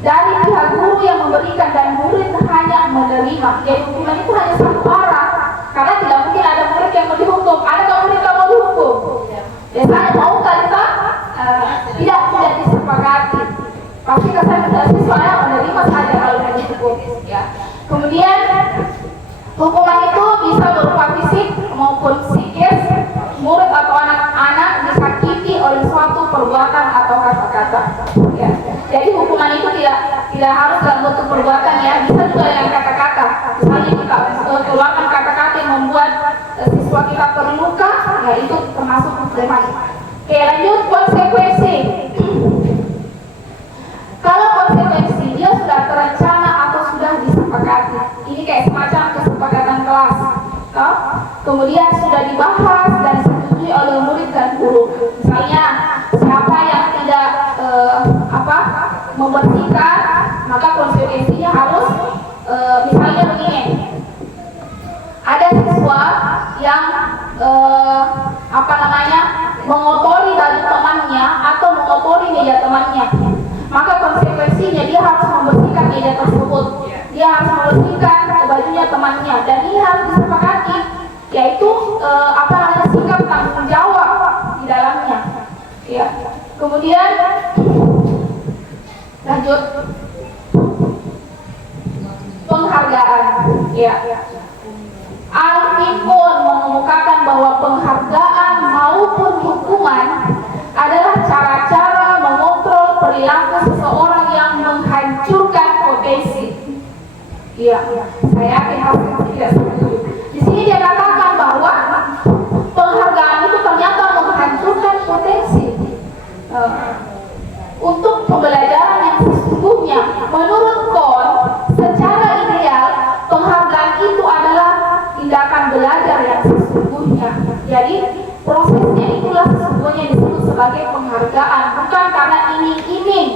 dari pihak guru yang memberikan dan murid hanya menerima. Jadi hukuman itu hanya satu arah, karena tidak mungkin ada murid yang mau dihukum, ada murid yang mau dihukum. Biasanya mau kita tidak disepakati. Pasti kesan siswa menerima saja kalau mau dihukum. Ya. Kemudian hukuman itu bisa berupa fisik maupun psikis. Murid atau anak-anak disakiti oleh suatu perbuatan atau kata-kata. Ya. Jadi hukuman itu tidak harus dalam bentuk perbuatan, ya, bisa juga dengan kata-kata. Misalnya kita keluarkan kata-kata yang membuat siswa kita terluka, ya itu termasuk hukuman. Oke, lanjut konsekuensi. Kalau konsekuensi dia sudah terencana atau sudah disepakati, ini kayak semacam kesepakatan kelas, kemudian sudah dibahas dan disetujui oleh murid dan guru. Misalnya siapa yang tidak membersihkan, maka konsekuensinya harus misalnya begini, ada siswa yang mengotori baju temannya atau mengotori meja temannya, maka konsekuensinya dia harus membersihkan meja tersebut, dia harus membersihkan bajunya temannya, dan ini harus disepakati, yaitu sikap tanggung jawab di dalamnya. Ya. Kemudian lanjut penghargaan. Ya. Al-Fiqhun mengemukakan bahwa penghargaan maupun hukuman adalah cara-cara mengontrol perilaku seseorang yang menghancurkan potensi. Iya, saya yakin hasil tidak setuju. Di sini dia katakan bahwa penghargaan itu ternyata menghancurkan potensi. Untuk pembelajaran yang sesungguhnya, menurut Kohn, secara ideal penghargaan itu adalah tindakan belajar yang sesungguhnya. Jadi prosesnya itulah sesungguhnya disebut sebagai penghargaan, bukan karena iming-iming,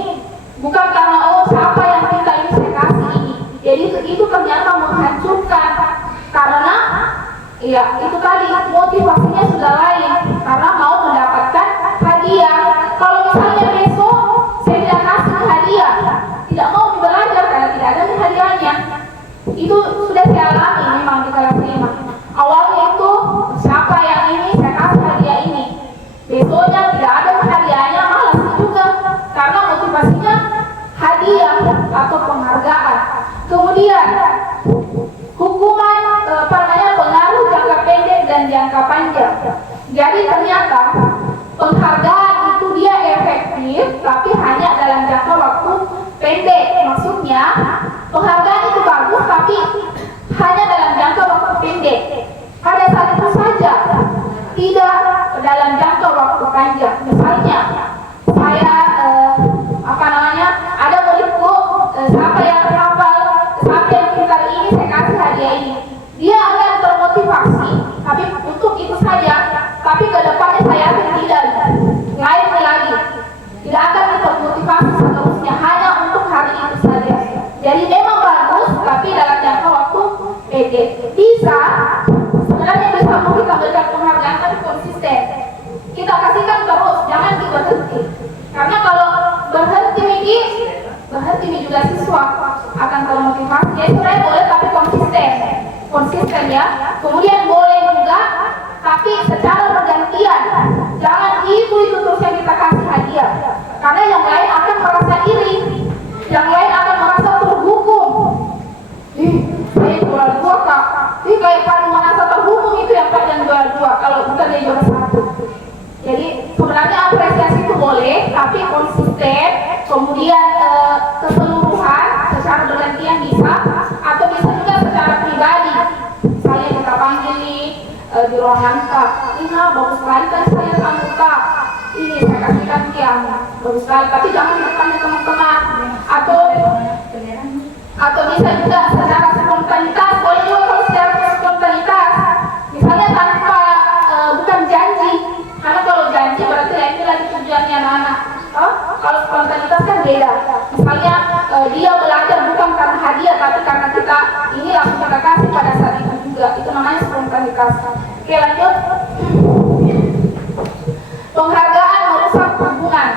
bukan karena siapa yang minta ini saya kasih ini. Jadi itu ternyata menghancurkan, karena Iya, itu tadi motivasinya sudah lain karena mau mendapatkan hadiah. Kalau misalnya besok saya tidak kasih hadiah, tidak mau belajar karena tidak ada hadiahnya, itu sudah saya alami memang di kelas 5. Awalnya itu siapa yang ini saya kasih hadiah ini, besoknya tidak ada hadiahnya, malas juga karena motivasinya hadiah atau penghargaan. Kemudian hukuman pengaruh jangka pendek dan jangka panjang. Jadi ternyata penghargaan itu dia efektif tapi hanya dalam jangka waktu pendek. Maksudnya penghargaan itu bagus tapi hanya dalam jangka waktu pendek. Pada saat itu saja, tidak dalam jangka waktu panjang. Misalnya saya ada muridku siapa yang hafal, siapa yang pintar ini saya kasih hadiah ini. Dia akan termotivasi, tapi untuk itu saja. Tapi ke depannya saya yakin tidak, lain lagi, tidak akan termotivasi seterusnya hanya untuk hari itu saja. Jadi memang bagus, tapi dalam jangka waktu pendek. Bisa, sebenarnya bisa kita berikan penghargaan tapi konsisten. Kita kasihkan terus, jangan berhenti. Karena kalau berhenti juga siswa akan termotivasi. Jadi sebenarnya boleh tapi konsisten ya. Kemudian boleh juga tapi secara bergantian. Jangan itu terus yang kita kasih hadiah. Karena yang lain akan merasa iri, yang lain akan merasa terhukum. Saya juara 2 kak. Kayak paling merasa terhukum itu yang pada juara 2 kalau bukan dia juara 1. Jadi sebenarnya apresiasi itu boleh, tapi konsisten, kemudian keseluruhan secara bergantian bisa, atau bisa juga secara pribadi. Misalnya kita panggil di ruangan kak, ini bagus sekali kan saya kamu kak, ini saya kasihkan yang bagus sekali, tapi jangan bertanya teman-teman, atau bisa juga secara spontanitas, boleh juga kalau secara spontanitas, misalnya tanpa bukan janji. Karena kalau janji berarti ini lagi tujuannya anak-anak. Kalau spontanitas kan beda. Misalnya dia belajar bukan karena hadiah, tapi karena kita ini langsung kita kasih pada saat itu juga. Itu namanya spontanitas. Oke, lanjut. Penghargaan merusak hubungan.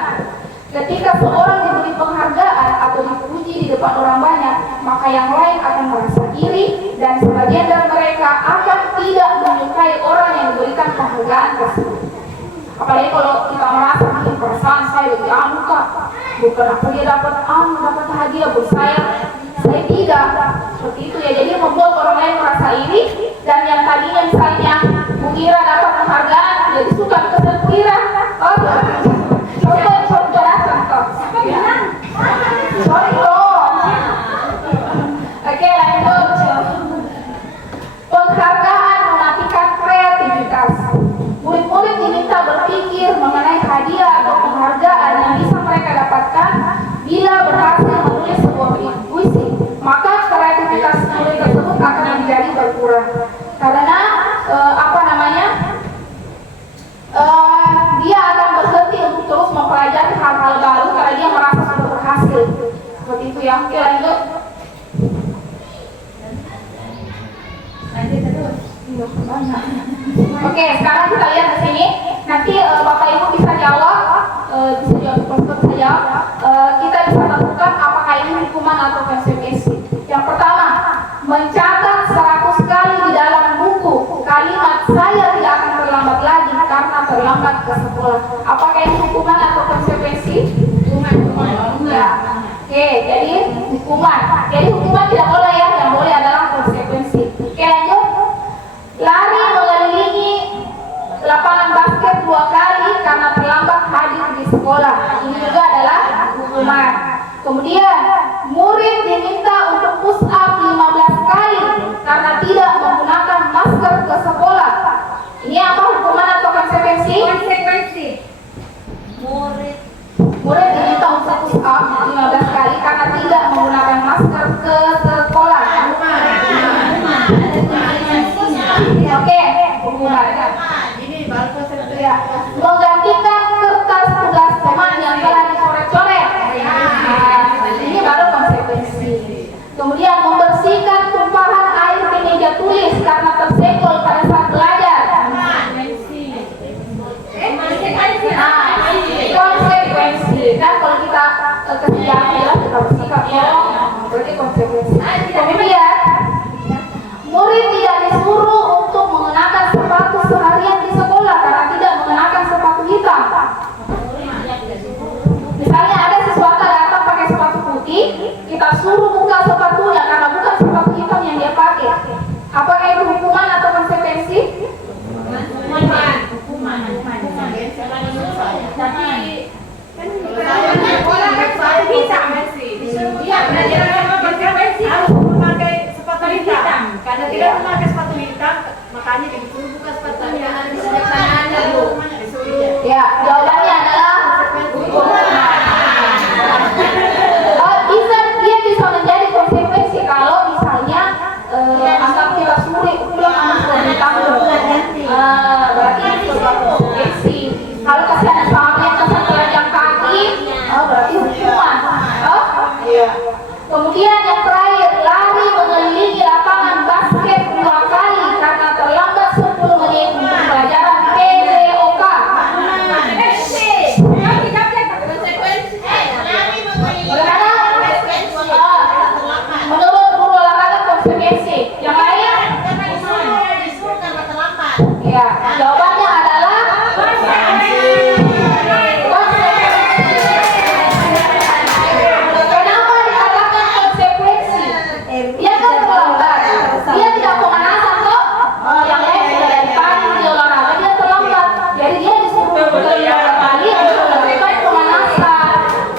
Ketika seorang diberi penghargaan atau dipuji di depan orang banyak, maka yang lain akan merasa iri dan sebagian dari mereka akan tidak menyukai orang yang diberikan penghargaan tersebut. Apalagi kalau kita merasa perasaan saya lebih kak, bukan apa dia dapat hadiah, buat saya tidak seperti itu ya. Jadi membuat orang lain merasa iri, dan yang tadinya misalnya mengira dapat penghargaan jadi suka kesel mengira. Contoh Oke, lanjut. Penghargaan mematikan kreativitas. Murid-murid diminta berpikir mengenai hadiah atau penghargaan yang bisa mereka dapatkan bila berhasil menulis sebuah puisi. Maka kreativitas murid tersebut akan menjadi berkurang. Karena dia akan berhenti untuk terus mempelajari hal-hal baru karena dia merasa sudah berhasil. Seperti itu ya. Oke, lanjut. Oke, sekarang kita lihat di sini. Nanti Bapak Ibu bisa jawab untuk saya. Kita bisa tentukan apakah ini hukuman atau konsekuensi. Yang pertama, mencatat 100 kali di dalam buku kalimat saya tidak akan terlambat lagi karena terlambat ke sekolah. Apakah ini hukuman atau konsekuensi? Hukuman. Ya. Oke, jadi hukuman. Jadi hukuman tidak boleh ya, yang boleh adalah konsekuensi. Oke, lanjut. Lari mengelilingi lapangan basket 2 kali karena terlambat hadir di sekolah. Ini juga adalah hukuman. Kemudian murid diminta untuk push up 15 kali karena tidak menggunakan masker ke sekolah. Ini apa, hukuman atau konsekuensi? Kemudian murid tidak disuruh untuk mengenakan sepatu seharian di sekolah karena tidak mengenakan sepatu hitam. Misalnya ada siswa datang pakai sepatu putih, kita suruh buka sepatunya karena bukan sepatu hitam yang dia pakai. Apakah itu hukuman atau konsekuensi? Hukuman. Iya, harus memakai sepatu hitam. Karena tidak memakai sepatu hitam, makanya disuruh buka sepatunya. Ya, jawabannya adalah dia bisa menjadi konsekuensi kalau misalnya anggap kita suruh pulang sama sepatu hitam. Berarti itu konsekuensi. Kalau kasihan sahamnya kesan telanjang kaki, berarti hukuman. Kemudian yang terakhir, lari mengelilingi lapangan basket 2 kali karena terlambat 10 menit untuk pelajaran PDOK. Menurut guru olahraga konsekuensi. Yang lain? Ya, jawabannya adalah kenapa dikatakan konsekuensi? Dia kan terlambat, dia tidak pemanasan toh. Yang lain sudah dari pagi di olahraga dia terlambat, jadi dia disuruh beberapa kali untuk melakukan pemanasan.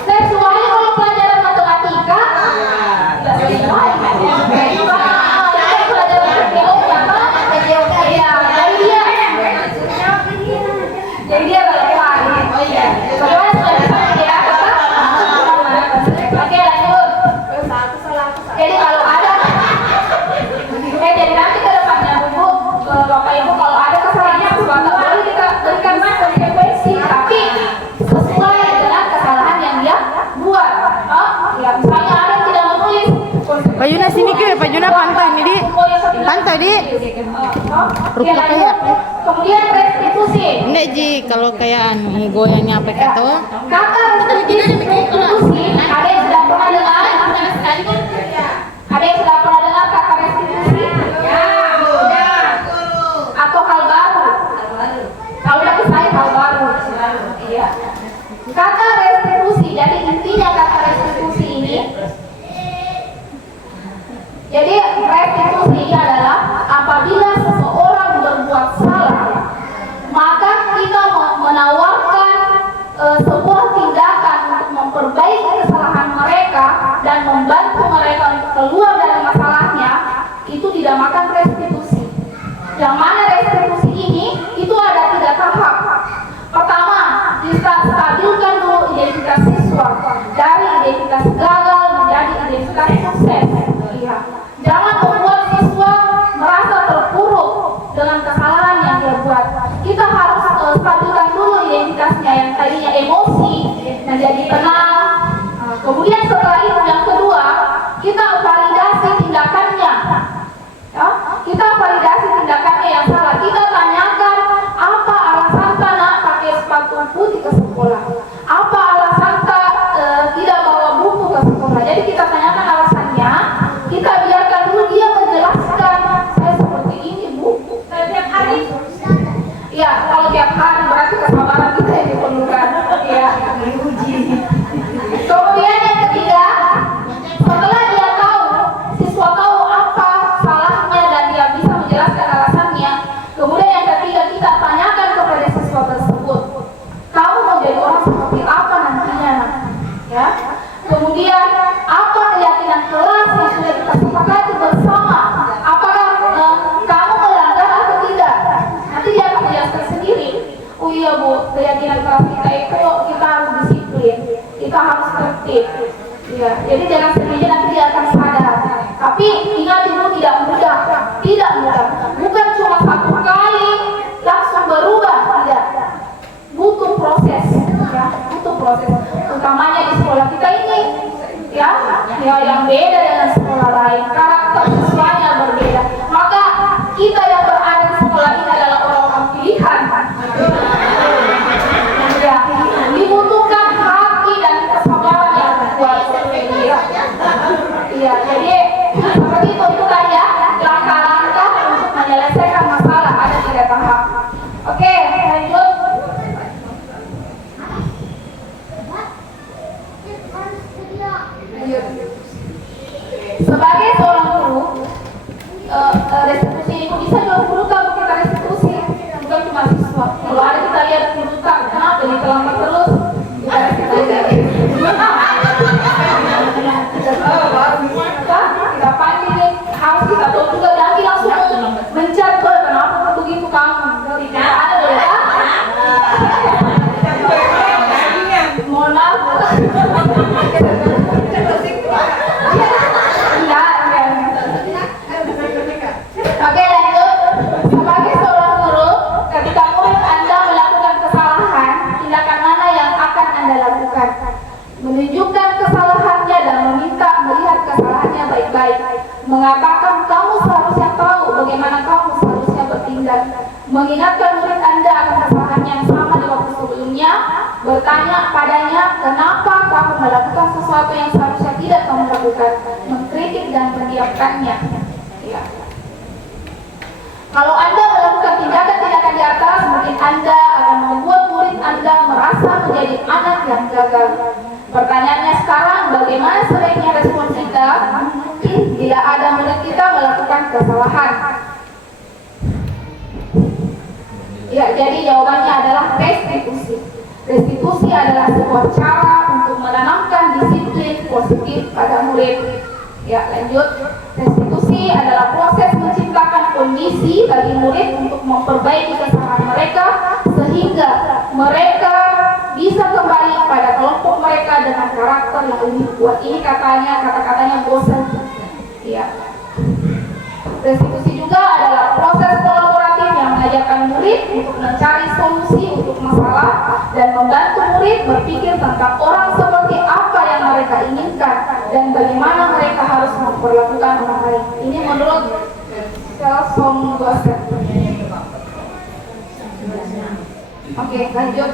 Kecuali kalau pelajaran matematika, tidak sesuai. Pelajaran geometri, ya, jadi dia relevan. Bagaimana sudah bisa ya? Oke, lanjut. Jadi kalau ada, jadi nanti ke depannya Bu, Bapak Ibu kalau ada kesalahan Bapak boleh kita berikan konsekuensi, tapi sesuai dengan kesalahan yang dia buat. Ya misalnya ada yang tidak menulis. Pak Yuna sini ke, Pak Yuna pantau ini di. Pantau di. Rupiah kayak. Kemudian restitusi. Enggak Ji, kalau kayak anu goyangnya apa kata? Kata restitusi, ada yang sudah pernah dengar? Ada yang sudah pernah dengar kata restitusi? Atau hal baru? Kalau bagi saya hal baru. Iya. Kata restitusi, jadi intinya kata restitusi ini. Jadi restitusi ini adalah apabila seseorang berbuat salah, maka kita menawarkan sebuah tindakan untuk memperbaiki kesalahan mereka dan membantu mereka untuk keluar dari masalahnya, itu dinamakan restitusi. Yang mana restitusi ini itu ada 3 tahap. Pertama, stabilkan dulu identitas siswa dari identitas gagal menjadi identitas sukses. Iya. Jangan membuat siswa merasa terpuruk dengan kesalahan yang dia buat. Kita harus stabilkan dulu identitasnya yang tadinya emosi menjadi tenang. Kemudian setelah itu yang kedua, kita validasi tindakannya. Ya, kita validasi tindakannya yang salah. Kita tanyakan apa alasan nak pakai sepatu putih ke sekolah? Apa alasan tidak bawa buku ke sekolah? Jadi kita tanyakan alasannya. Kita biarkan dulu dia menjelaskan, saya seperti ini Bu. Tiap hari. Ya, kalau tiap hari berarti kesabaran kita yang diperlukan. Ya, diuji. Kemudian yang ketiga, setelah dia tahu, siswa tahu apa salahnya dan dia bisa menjelaskan alasannya. Kemudian yang ketiga, kita tanyakan kepada siswa tersebut, kamu mau jadi orang seperti apa nantinya? Ya. Kemudian apa keyakinan kelas yang sudah kita sepakati bersama? Apakah kamu melanggar atau tidak? Nanti dia akan menjelaskan sendiri. Oh iya Bu, keyakinan kelas kita itu kita harus disiplin, kita harus tertib. Ya, jadi dengan sendirinya nanti dia akan sadar. Tapi ingat Ibu, tidak mudah, tidak mudah. Bukan cuma 1 kali langsung berubah, tidak. Butuh proses, ya, butuh proses. Utamanya di sekolah kita ini, ya yang beda dengan sekolah lain, karakter siswanya berbeda. Maka kita yang berada di sekolah ini adalah orang-orang pilihan. Ya, dibutuhkan hati dan kesabaran yang kuat. Iya, jadi mengatakan kamu seharusnya tahu bagaimana kamu seharusnya bertindak, mengingatkan murid Anda akan kesalahan yang sama di waktu sebelumnya, bertanya padanya kenapa kamu melakukan sesuatu yang seharusnya tidak kamu lakukan, mengkritik dan mendiamkannya. Ya. Kalau Anda melakukan tindakan-tindakan di atas, mungkin Anda akan membuat murid Anda merasa menjadi anak yang gagal. Pertanyaannya sekarang, bagaimana sebaiknya respon kita bila ada murid kita melakukan kesalahan? Ya, jadi jawabannya adalah restitusi. Restitusi adalah sebuah cara untuk menanamkan disiplin positif pada murid. Ya, lanjut. Restitusi adalah proses menciptakan kondisi bagi murid untuk memperbaiki kesalahan mereka sehingga mereka bisa kembali pada kelompok mereka dengan karakter yang lebih kuat. Ini kata-katanya bosan. Ya. Restitusi juga adalah proses kolaboratif yang mengajarkan murid untuk mencari solusi untuk masalah dan membantu murid berpikir tentang orang seperti apa yang mereka inginkan dan bagaimana mereka harus memperlakukan orang lain. Ini menurut Selsom Gosen. Oke, lanjut.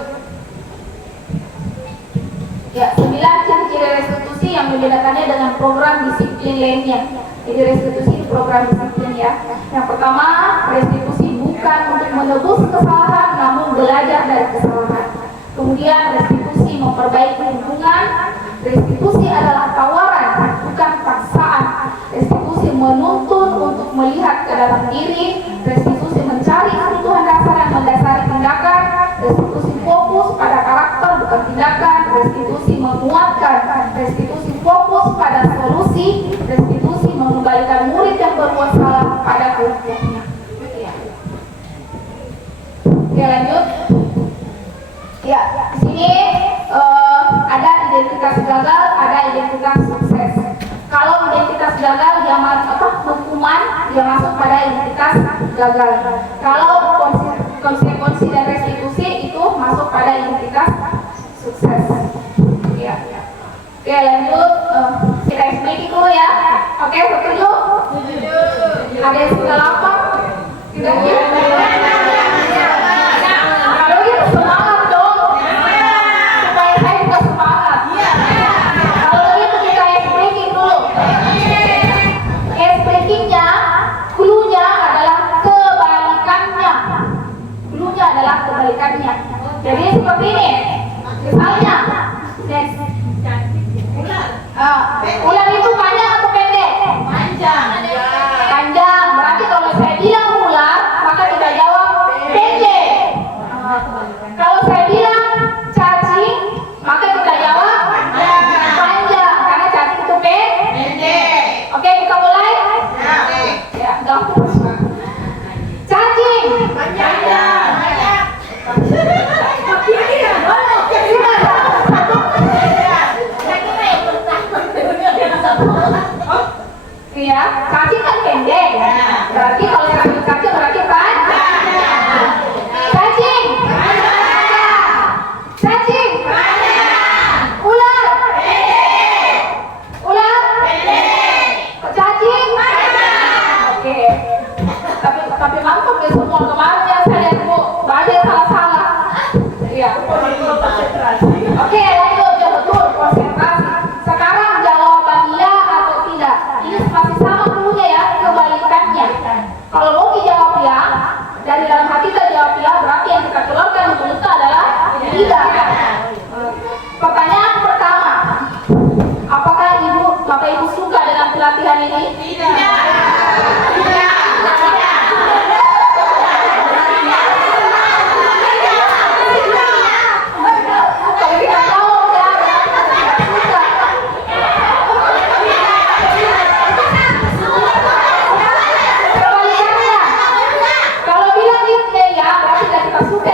Ya, 9 ciri-ciri restitusi yang membedakannya dengan program disiplin lainnya. Jadi restitusi itu program disiplin ya. Yang pertama, restitusi bukan untuk menebus kesalahan, namun belajar dari kesalahan. Kemudian restitusi memperbaiki hubungan. Restitusi adalah tawaran, bukan paksaan. Restitusi menuntun untuk melihat ke dalam diri. Restitusi mencari kebutuhan dasar yang mendasari tindakan. Restitusi fokus pada karakter bukan tindakan. Restitusi menguatkan. Restitusi fokus pada solusi. Restitusi mengembalikan murid yang berbuat salah pada kelompoknya. Oke, lanjut. Ya, di sini ada identitas gagal, ada identitas sukses. Kalau identitas gagal dia hukuman dia masuk pada identitas gagal. Kalau konsekuensi dan restitusi itu masuk pada identitas sukses. Ya. Oke, lanjut. Kita explain dulu ya. Oke, setuju? Ada yang sudah lapar? Tidak ya? Kalau gitu semangat dong. Supaya saya juga semangat. Kalau begitu kita explain dulu. Explainingnya, clue-nya adalah kebalikannya. Clue-nya adalah kebalikannya. Jadi seperti ini. Misalnya, next. Ular itu panjang atau pendek? Panjang. Panjang. Berarti kalau saya bilang ular, maka kita jawab pendek. Kalau saya bilang cacing, maka kita jawab panjang. Karena cacing itu pendek. Oke, kita mulai. Ya, gampang. Cacing. Panjang. Iya, cacing kan pendek. Berarti kalau cacing berarti panjang. Cacing. Cacing. Ular. Ular. Cacing. Oke. Tapi mantap deh semua kemarin yang saya lihat Bu, banyak salah-salah. Iya. Oke, lanjut ya betul konsentrasi. Sekarang jawaban iya atau tidak. Ini masih sama cluenya ya, kebalikannya. Kalau mau dijawab ya, dari dalam hati kita jawab ya, berarti yang kita keluarkan di mulut kita adalah tidak. Pertanyaan pertama, apakah Bapak Ibu suka dengan pelatihan ini? Tidak. Kalau kita jawab ya, berarti kita suka. Kebalikannya, kalau bilang ya berarti kita suka.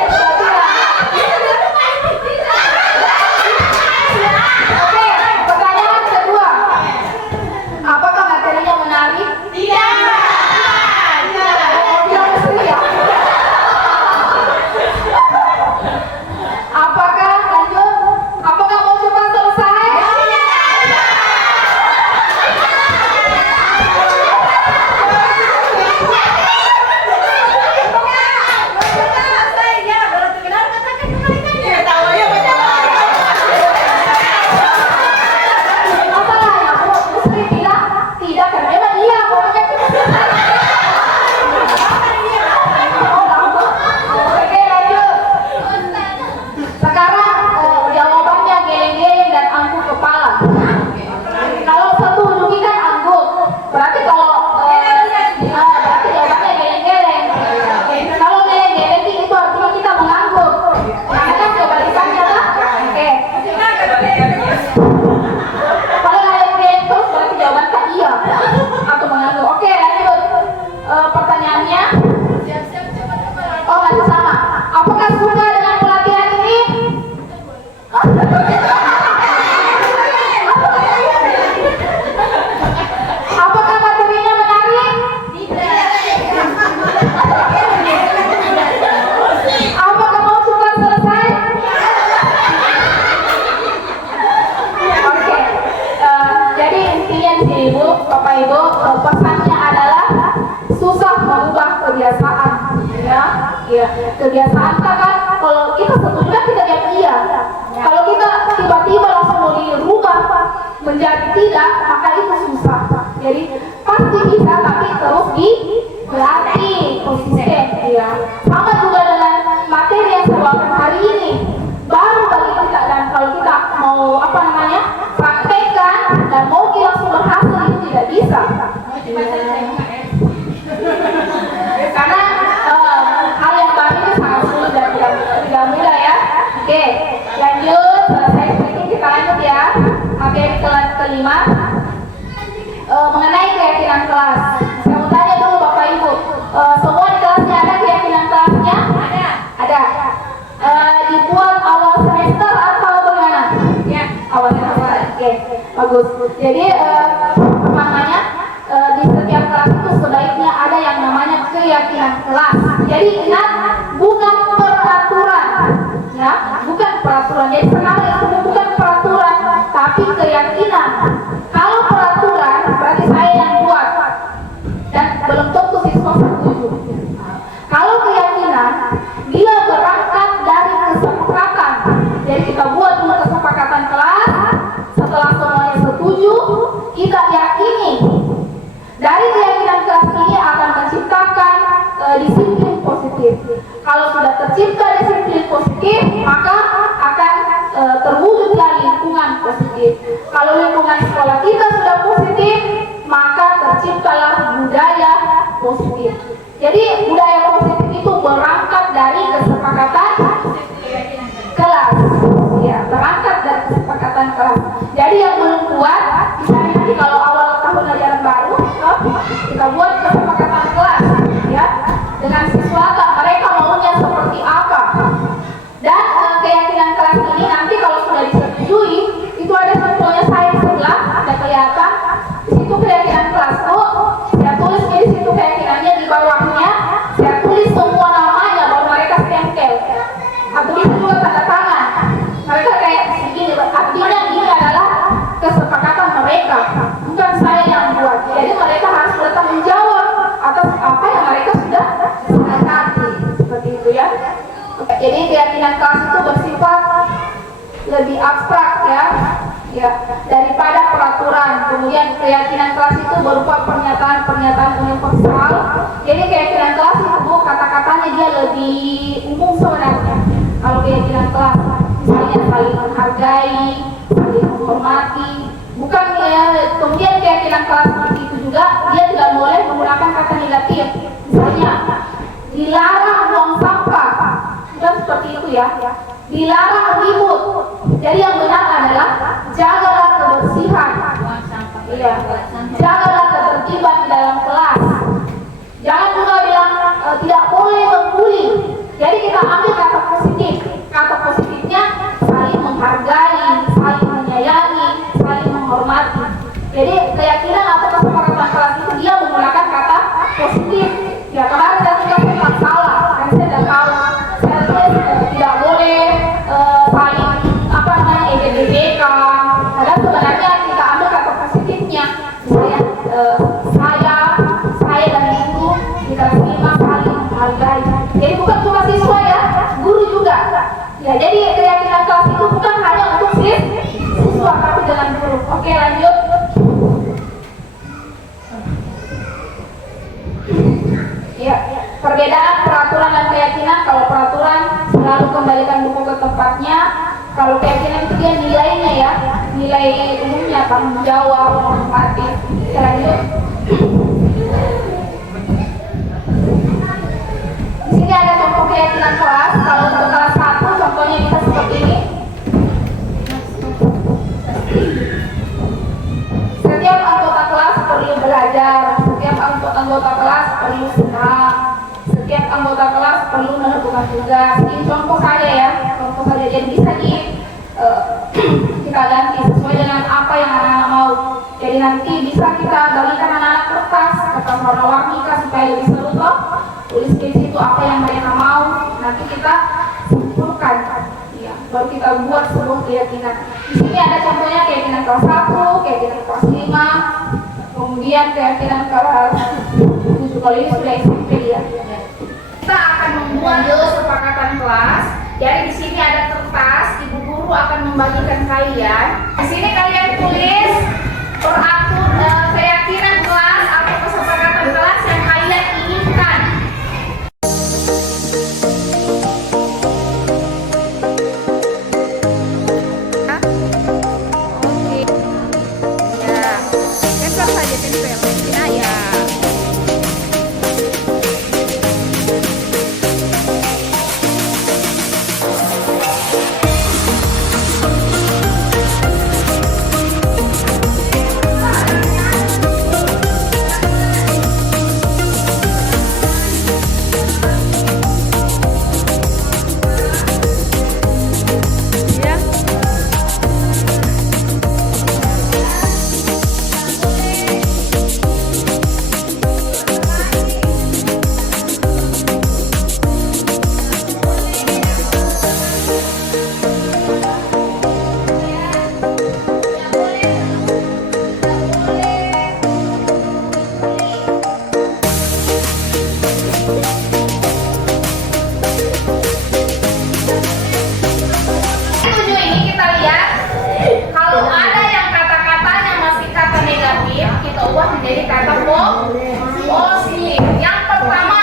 Ya, kebiasaan kan kalau kita setuju kan kita diam iya. Kalau kita tiba-tiba langsung mau dirubah menjadi tidak, maka itu susah. Jadi pasti bisa, tapi terus dilatih konsisten. Ya, sama juga dengan materi yang saya bawakan hari ini. Baru bagi kita, dan kalau kita mau praktekkan dan mau langsung berhasil itu tidak bisa. Karena hal yang baru itu sangat sulit dan tidak mudah ya. Oke, lanjut. Saya sedikit kita lanjut ya. Materi kelas kelima mengenai keyakinan kelas. Saya mau tanya dulu Bapak Ibu, semua di kelasnya ada keyakinan kelasnya? Ada. Dibuat awal semester atau bagaimana? Ya, awal semester. Oke, bagus. Jadi di setiap kelas itu sebaiknya ada yang namanya keyakinan kelas. Jadi ingat, bukan peraturan, ya, bukan peraturan. Jadi sekarang itu bukan peraturan, tapi keyakinan. Kalau peraturan berarti saya yang buat dan belum tentu siswa setuju. Kalau keyakinan, dia berangkat dari kesepakatan. Jadi kita buat dulu kesepakatan kelas. Setelah semuanya setuju, kita yakini. Dari keyakinan kelas ini akan menciptakan disiplin positif. Kalau sudah tercipta disiplin positif, maka akan terwujudlah lingkungan positif. Kalau lingkungan sekolah kita sudah positif, maka terciptalah budaya positif. Jadi budaya positif itu berangkat dari kesepakatan kelas. Ya, berangkat dari kesepakatan kelas. Jadi yang belum kuat, misalnya nanti kalau awal tahun ajaran baru, kita buat kesepakatan kelas, ya, dengan siswa mereka maunya seperti apa. Dan keyakinan kelas ini nanti kalau sudah disetujui, itu ada contohnya saya sebelah, ada kelihatan. Di situ keyakinan kelas tuh, saya tulis di situ keyakinannya, di bawahnya saya tulis semua namanya, baru mereka stempel. Atau itu juga tanda tangan. Mereka kayak begini, artinya ini adalah kesepakatan mereka, bukan saya yang buat. Jadi mereka harus bertanggung jawab atas apa yang mereka sudah sepakati, seperti itu ya. Jadi keyakinan kelas itu bersifat lebih abstrak ya, daripada peraturan. Kemudian keyakinan kelas itu berupa pernyataan universal. Jadi keyakinan kelas itu kata-katanya dia lebih umum sebenarnya. Kalau keyakinan kelas misalnya saling menghargai, saling menghormati, bukan ya. Kemudian keyakinan kelas itu juga dia tidak boleh menggunakan kata negatif. Misalnya dilarang buang sampah, bukan seperti itu ya. Dilarang ribut. Jadi yang benar adalah jagalah kebersihan. Iya, jagalah ketertiban di dalam kelas. Jangan juga bilang tidak boleh membuli. Jadi kita ambil kata positif. Kata positifnya saling menghargai, saling menyayangi, saling menghormati. Jadi keyakinan atau kesepakatan kelas itu dia menggunakan kata positif. Ya, kemarin saya juga sempat salah, kan saya tidak tahu. Saya tulis tidak boleh saling ejek-ejekan. Padahal sebenarnya kita ambil kata positifnya. Misalnya saya dan ibu di kelas 5 saling menghargai. Jadi bukan cuma siswa ya, guru juga. Ya, jadi keyakinan kelas itu bukan hanya untuk siswa, tapi dengan guru. Oke, lanjut. Ya, perbedaan peraturan dan keyakinan. Kalau peraturan selalu kembalikan buku ke tempatnya. Kalau keyakinan itu dia nilainya ya, nilai umumnya, tanggung jawab, menghormati. Lanjut. Di sini ada contoh keyakinan kelas. Kalau untuk kelas 1 contohnya bisa seperti ini. Setiap anggota kelas perlu belajar. Setiap anggota kelas perlu senang. Setiap anggota kelas perlu menentukan tugas. Ini contoh saja ya, contoh saja. Jadi bisa kita ganti sesuai dengan apa yang anak-anak mau. Jadi nanti bisa kita bagikan anak-anak kertas atau warna-warni supaya lebih seru toh. Tulis di situ apa yang mereka mau. Nanti kita simpulkan. Ya, baru kita buat sebuah keyakinan. Di sini ada contohnya keyakinan kelas 1, keyakinan kelas 5, kemudian keyakinan kelas 7. Kalau ini sudah SMP ya. Kita akan membuat membagikan kalian. Di sini kalian tulis keyakinan kelas atau kesepakatan kelas yang kalian inginkan. Oke. Ya. Tempel saja tempel. Nah, ya. Ya. Tujuh ini kita lihat, kalau ada yang kata-katanya masih kata negatif, kita ubah menjadi kata positif. Yang pertama,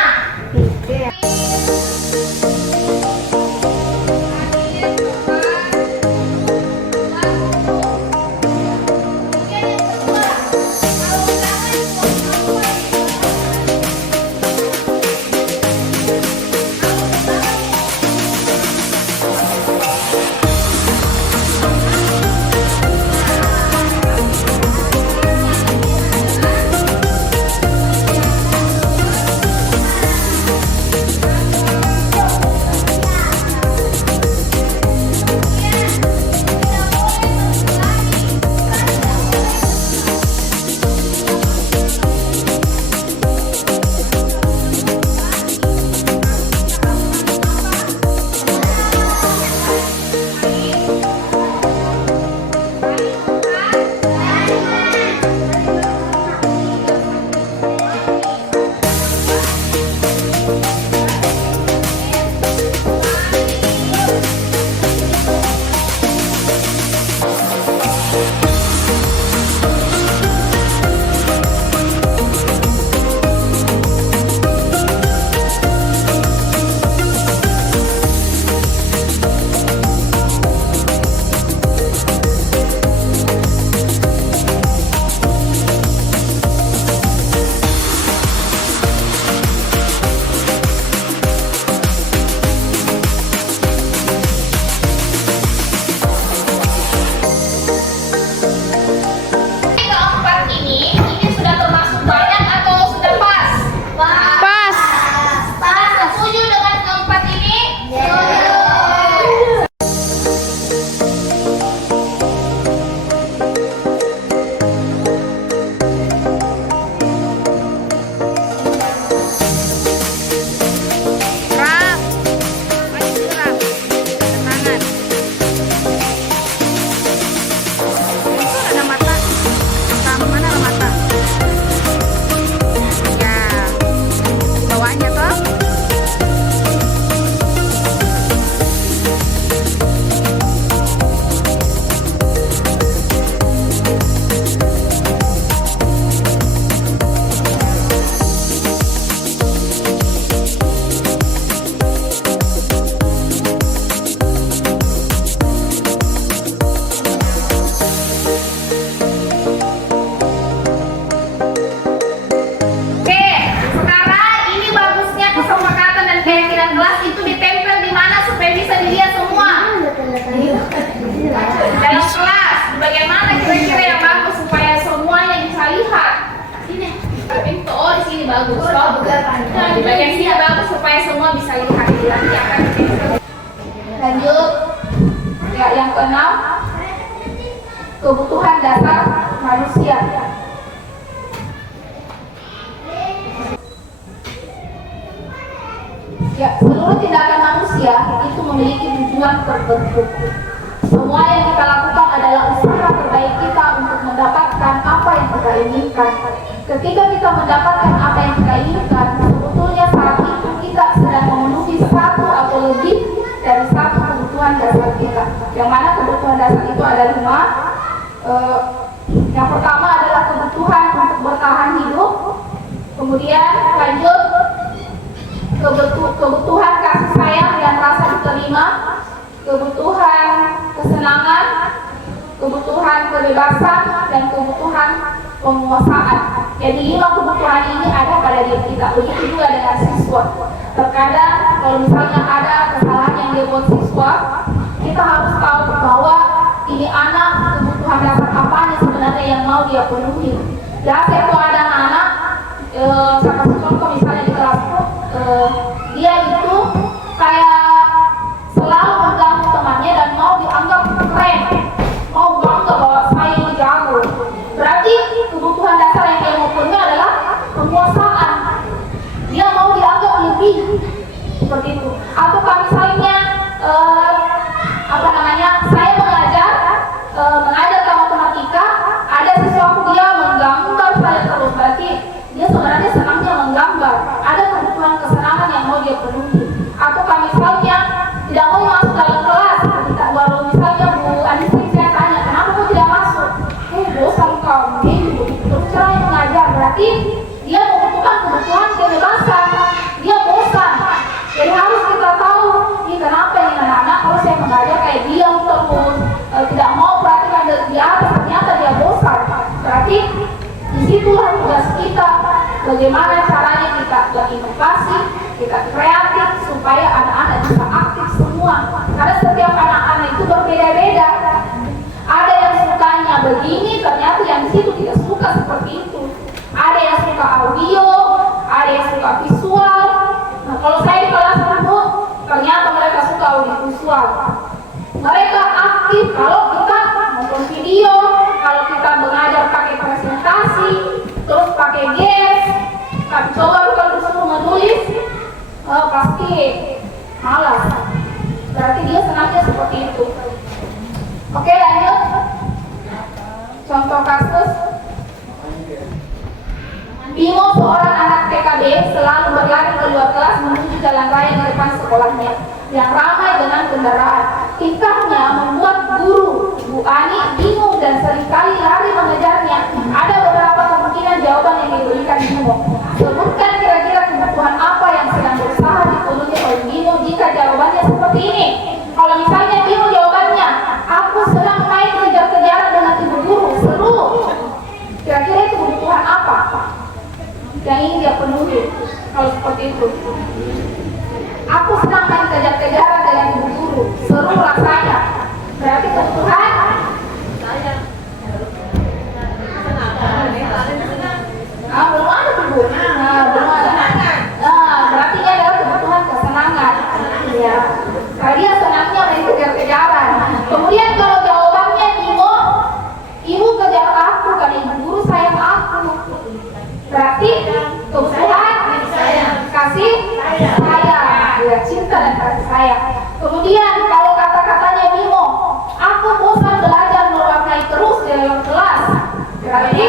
keempat ini sudah termasuk banyak atau sudah pas? Pas. Pas. Setuju dengan keempat ini? Gerak. Maju gerak. Tangan. Itu ada mata. Mana ada mata? Ya. Bawahnya toh. Oke, sekarang ini bagusnya kesepakatan dan keyakinan kelas itu ditempel di mana supaya bisa dilihat semua. Dalam kelas, bagaimana kira-kira yang bagus supaya semuanya bisa lihat? Itu di sini bagus. Nah, di bagian sini bagus supaya semua bisa lihat. Nanti akan ditempel. Lanjut. Ya, yang keenam, kebutuhan dasar manusia. Ya, seluruh tindakan manusia itu memiliki tujuan tertentu. Semua yang kita lakukan adalah usaha terbaik kita untuk mendapatkan apa yang kita inginkan. Ketika kita mendapatkan apa yang kita inginkan, sebetulnya saat itu kita sedang memenuhi satu atau lebih dari satu kebutuhan dasar kita. Yang mana kebutuhan dasar Kemudian lanjut kebutuhan kasih sayang dan rasa diterima, kebutuhan kesenangan, kebutuhan kebebasan, dan kebutuhan penguasaan. Jadi 5 kebutuhan ini ada pada diri kita. Begitu juga dengan siswa. Terkadang kalau misalnya ada kesalahan yang dibuat siswa, kita harus tahu bahwa ini anak kebutuhan dasar apa sebenarnya yang mau dia penuhi. Biasa itu ada anak, saya kasih contoh misalnya di kelasku, dia itu kayak selalu mengganggu temannya dan mau dianggap keren, mau bangga bahwa saya ini jago. Berarti kebutuhan dasar yang dia mau penuhi adalah penguasaan. Dia mau dianggap lebih seperti itu. Atau kalau misalnya saya mengajar matematika, ada sesuatu dia menggambar saya terus, berarti dia sebenarnya senangnya menggambar. Ada kebutuhan kesenangan yang mau dia penuhi. Atau kalau misalnya tidak mau masuk dalam kelas, baru misalnya Bu Anissa saya tanya, kenapa kau tidak masuk? Bosan kau, terus cara yang mengajar, berarti dia membutuhkan kebutuhan kebebasan, dia bosan. Jadi harus kita tahu, ini kenapa ini anak-anak kalau saya mengajar kayak diam terus, tidak mau perhatikan di atas, ternyata dia bosan. Berarti disitulah tugas kita, bagaimana caranya kita berinovasi, kita kreatif supaya anak-anak bisa aktif semua. Karena setiap anak-anak itu berbeda-beda. Ada yang sukanya begini, ternyata yang di situ tidak suka seperti itu. Ada yang suka audio, ada yang suka visual. Nah, kalau saya di kelas dulu, ternyata mereka suka audio visual. Mereka aktif kalau kita nonton video, kalau kita mengajar pakai presentasi, terus pakai games. Tapi coba kalau disuruh menulis, pasti malas. Berarti dia senangnya seperti itu. Oke, lanjut. Contoh kasus. Bimo, seorang anak TKB, selalu berlari keluar kelas menuju jalan raya di depan sekolahnya yang ramai dengan kendaraan. Tingkahnya membuat guru Bu Ani bingung dan seringkali lari mengejarnya. Ada beberapa kemungkinan jawaban yang diberikan Bimo. Sebutkan kira-kira kebutuhan apa yang sedang berusaha dipenuhi oleh Bimo jika jawabannya seperti ini. Kalau misalnya Bimo jawabannya, aku sedang main kejar-kejaran dengan ibu guru, seru. Kira-kira itu kebutuhan apa yang ingin dia penuhi? Kalau seperti itu, aku sedang main kejar-kejaran dengan ibu guru, seru rasanya. Berarti kebutuhan belum ada tuh, belum ada. Berarti dia adalah kebutuhan kesenangan. Ya, karena dia senangnya main kejar-kejaran. Kemudian kalau jawabannya ibu kejar aku karena ibu guru sayang aku. Berarti kebutuhan kasih sayang, ya, cinta dan kasih sayang. Kemudian kalau kata-katanya Bimo, aku bosan belajar mewarnai terus di dalam kelas. Berarti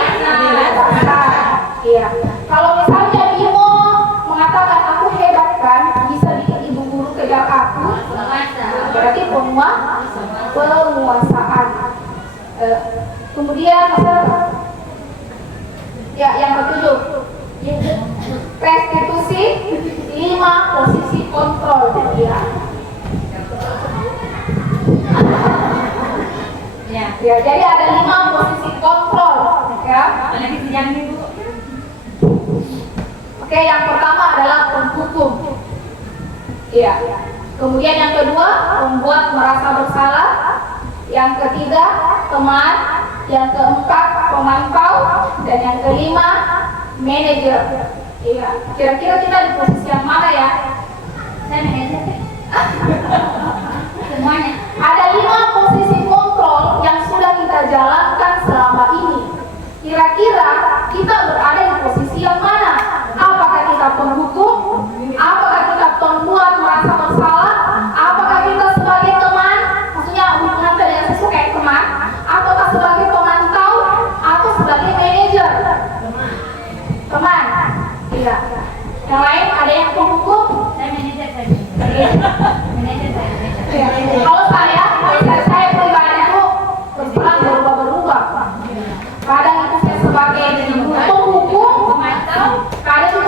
iya. Kalau misalnya Bimo mengatakan aku hebat kan, bisa bikin ibu guru kejar aku, berarti penguasaan. Kemudian ya, yang ketujuh, restitusi 5 posisi kontrol. Ya, jadi ada 5 posisi kontrol. Ya. Oke, yang pertama adalah penghukum. Iya. Kemudian yang kedua, membuat merasa bersalah. Yang ketiga, teman. Yang keempat, pemantau. Dan yang kelima, manajer. Iya. Kira-kira kita di posisi yang mana ya? Saya manajer. Semuanya. Ada 5 posisi kontrol yang sudah kita jalankan selama ini. Kira-kira kita berada di posisi yang mana? Apakah kita penghukum? Apakah kita pembuat merasa bersalah? Apakah kita sebagai teman? Maksudnya hubungan dengan sesuatu kayak teman? Ataukah sebagai pemantau? Atau sebagai manajer? Teman? Tidak. Yang lain ada yang penghukum? Saya manajer saja. Manajer saya. Kalau saya pribadi itu berperan berubah-berubah. Kadang itu saya sebagai penghukum, kadang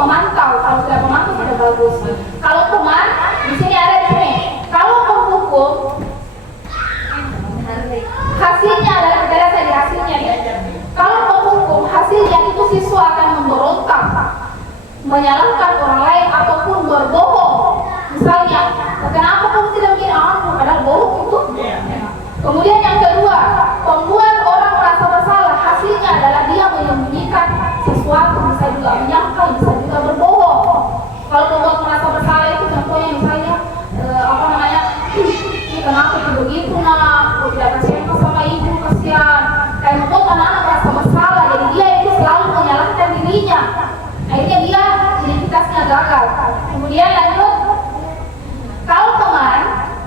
pemantau. Kalau sudah pemantau sudah bagus. Kalau teman di sini ada di sini. Kalau penghukum hasilnya adalah kita lihat tadi hasilnya ya. Kalau penghukum hasilnya itu siswa akan memberontak, menyalahkan orang lain ataupun berbohong. Misalnya, kenapa kamu tidak bikin aku? Padahal bohong itu. Kemudian yang kedua, membuat orang merasa bersalah. Hasilnya adalah dia menyembunyikan sesuatu, bisa juga menyangkal, bisa juga berbohong. Kalau membuat merasa bersalah itu contohnya misalnya apa namanya? Kenapa itu begitu nak? Aku tidak kasihan sama ibu, kasihan. Dan membuat anak-anak merasa bersalah. Jadi dia itu selalu menyalahkan dirinya. Akhirnya dia identitasnya gagal. Kemudian lanjut, kalau teman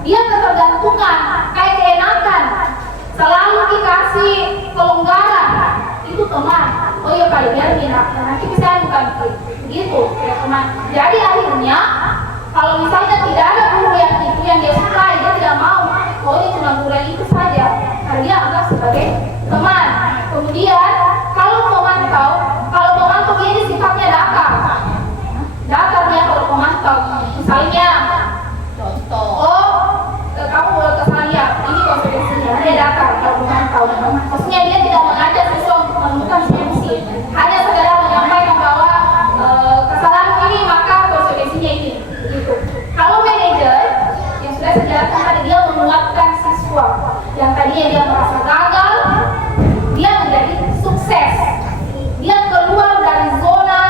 dia ketergantungan, kayak keenakan, selalu dikasih kelonggaran, itu teman. Oh iya Pak, biar enak. Nanti saya bukan begitu, ya teman. Jadi akhirnya kalau misalnya tidak ada guru yang itu yang dia sukai, dia tidak mau. Oh ini cuma guru yang itu saja, karena dia anggap sebagai teman. Kemudian kalau pemantau, dia ini sifatnya dakar dia kalau pemantau. Misalnya, kamu boleh kesana lihat, ini konsekuensinya. Dia dakar kalau pemantau. Maksudnya dia tidak mengajak siswa untuk menemukan solusi, hanya sekedar menyampaikan bahwa kesalahan ini maka konsekuensinya ini. Gitu. Kalau manajer yang sudah sejalan tadi, dia menguatkan siswa yang tadinya dia merasa gagal, dia menjadi sukses. Dia keluar dari zona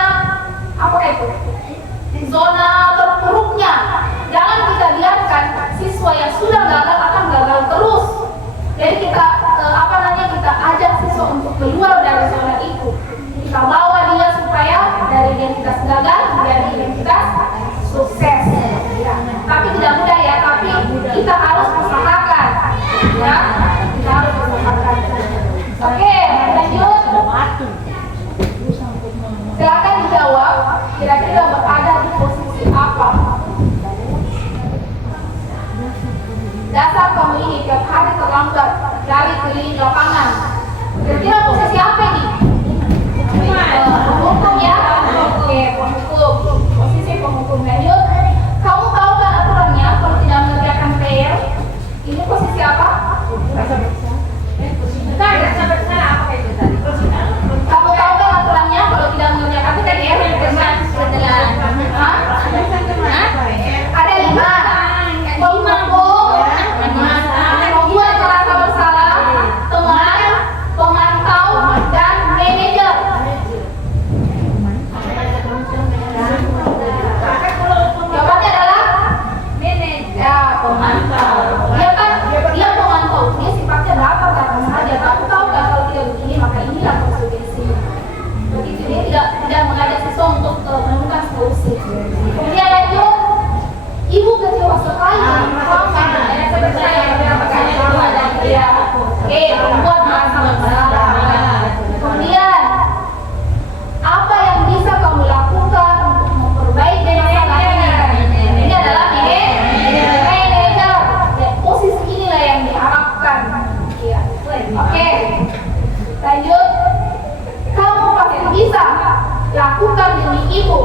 zona terpuruknya. Jangan kita biarkan siswa yang sudah gagal akan gagal terus. Jadi kita kita ajak siswa untuk keluar dari zona itu. Kita bawa dia supaya dari identitas gagal menjadi identitas sukses. Ya. Tapi tidak mudah ya, tapi kita harus usahakan. Ya, kita harus usahakan. Oke, lanjut. Silakan dijawab, kira-kira berada di posisi apa? Dasar kamu ini tiap hari terlambat dari keliling lapangan. Kira-kira posisi apa ini? Penghukum ya? Oke, penghukum. Posisi penghukum. Lanjut. Kamu tahu kan aturannya kalau tidak mengerjakan PR? Ini posisi apa? Kamu tahu kan aturannya kalau tidak mengerjakan PR? Ada 5. Membuat merasa bersalah, teman, pemantau, dan manajer. Jawabannya adalah pemantau. Dia pemantau, dia sifatnya dapat saja. Tapi tahu kan kalau tidak begini maka inilah konsekuensinya. Begitu, dia tidak mengajak siswa untuk menemukan solusi. Kemudian lanjut, ibu kecewa sekali. Membuat merasa bersalah. Kemudian, apa yang bisa kamu lakukan untuk memperbaiki masalah ini? Ini adalah manajer. Posisi inilah yang diharapkan. Ya. Oke. Lanjut. Kamu pasti bisa lakukan demi ibu.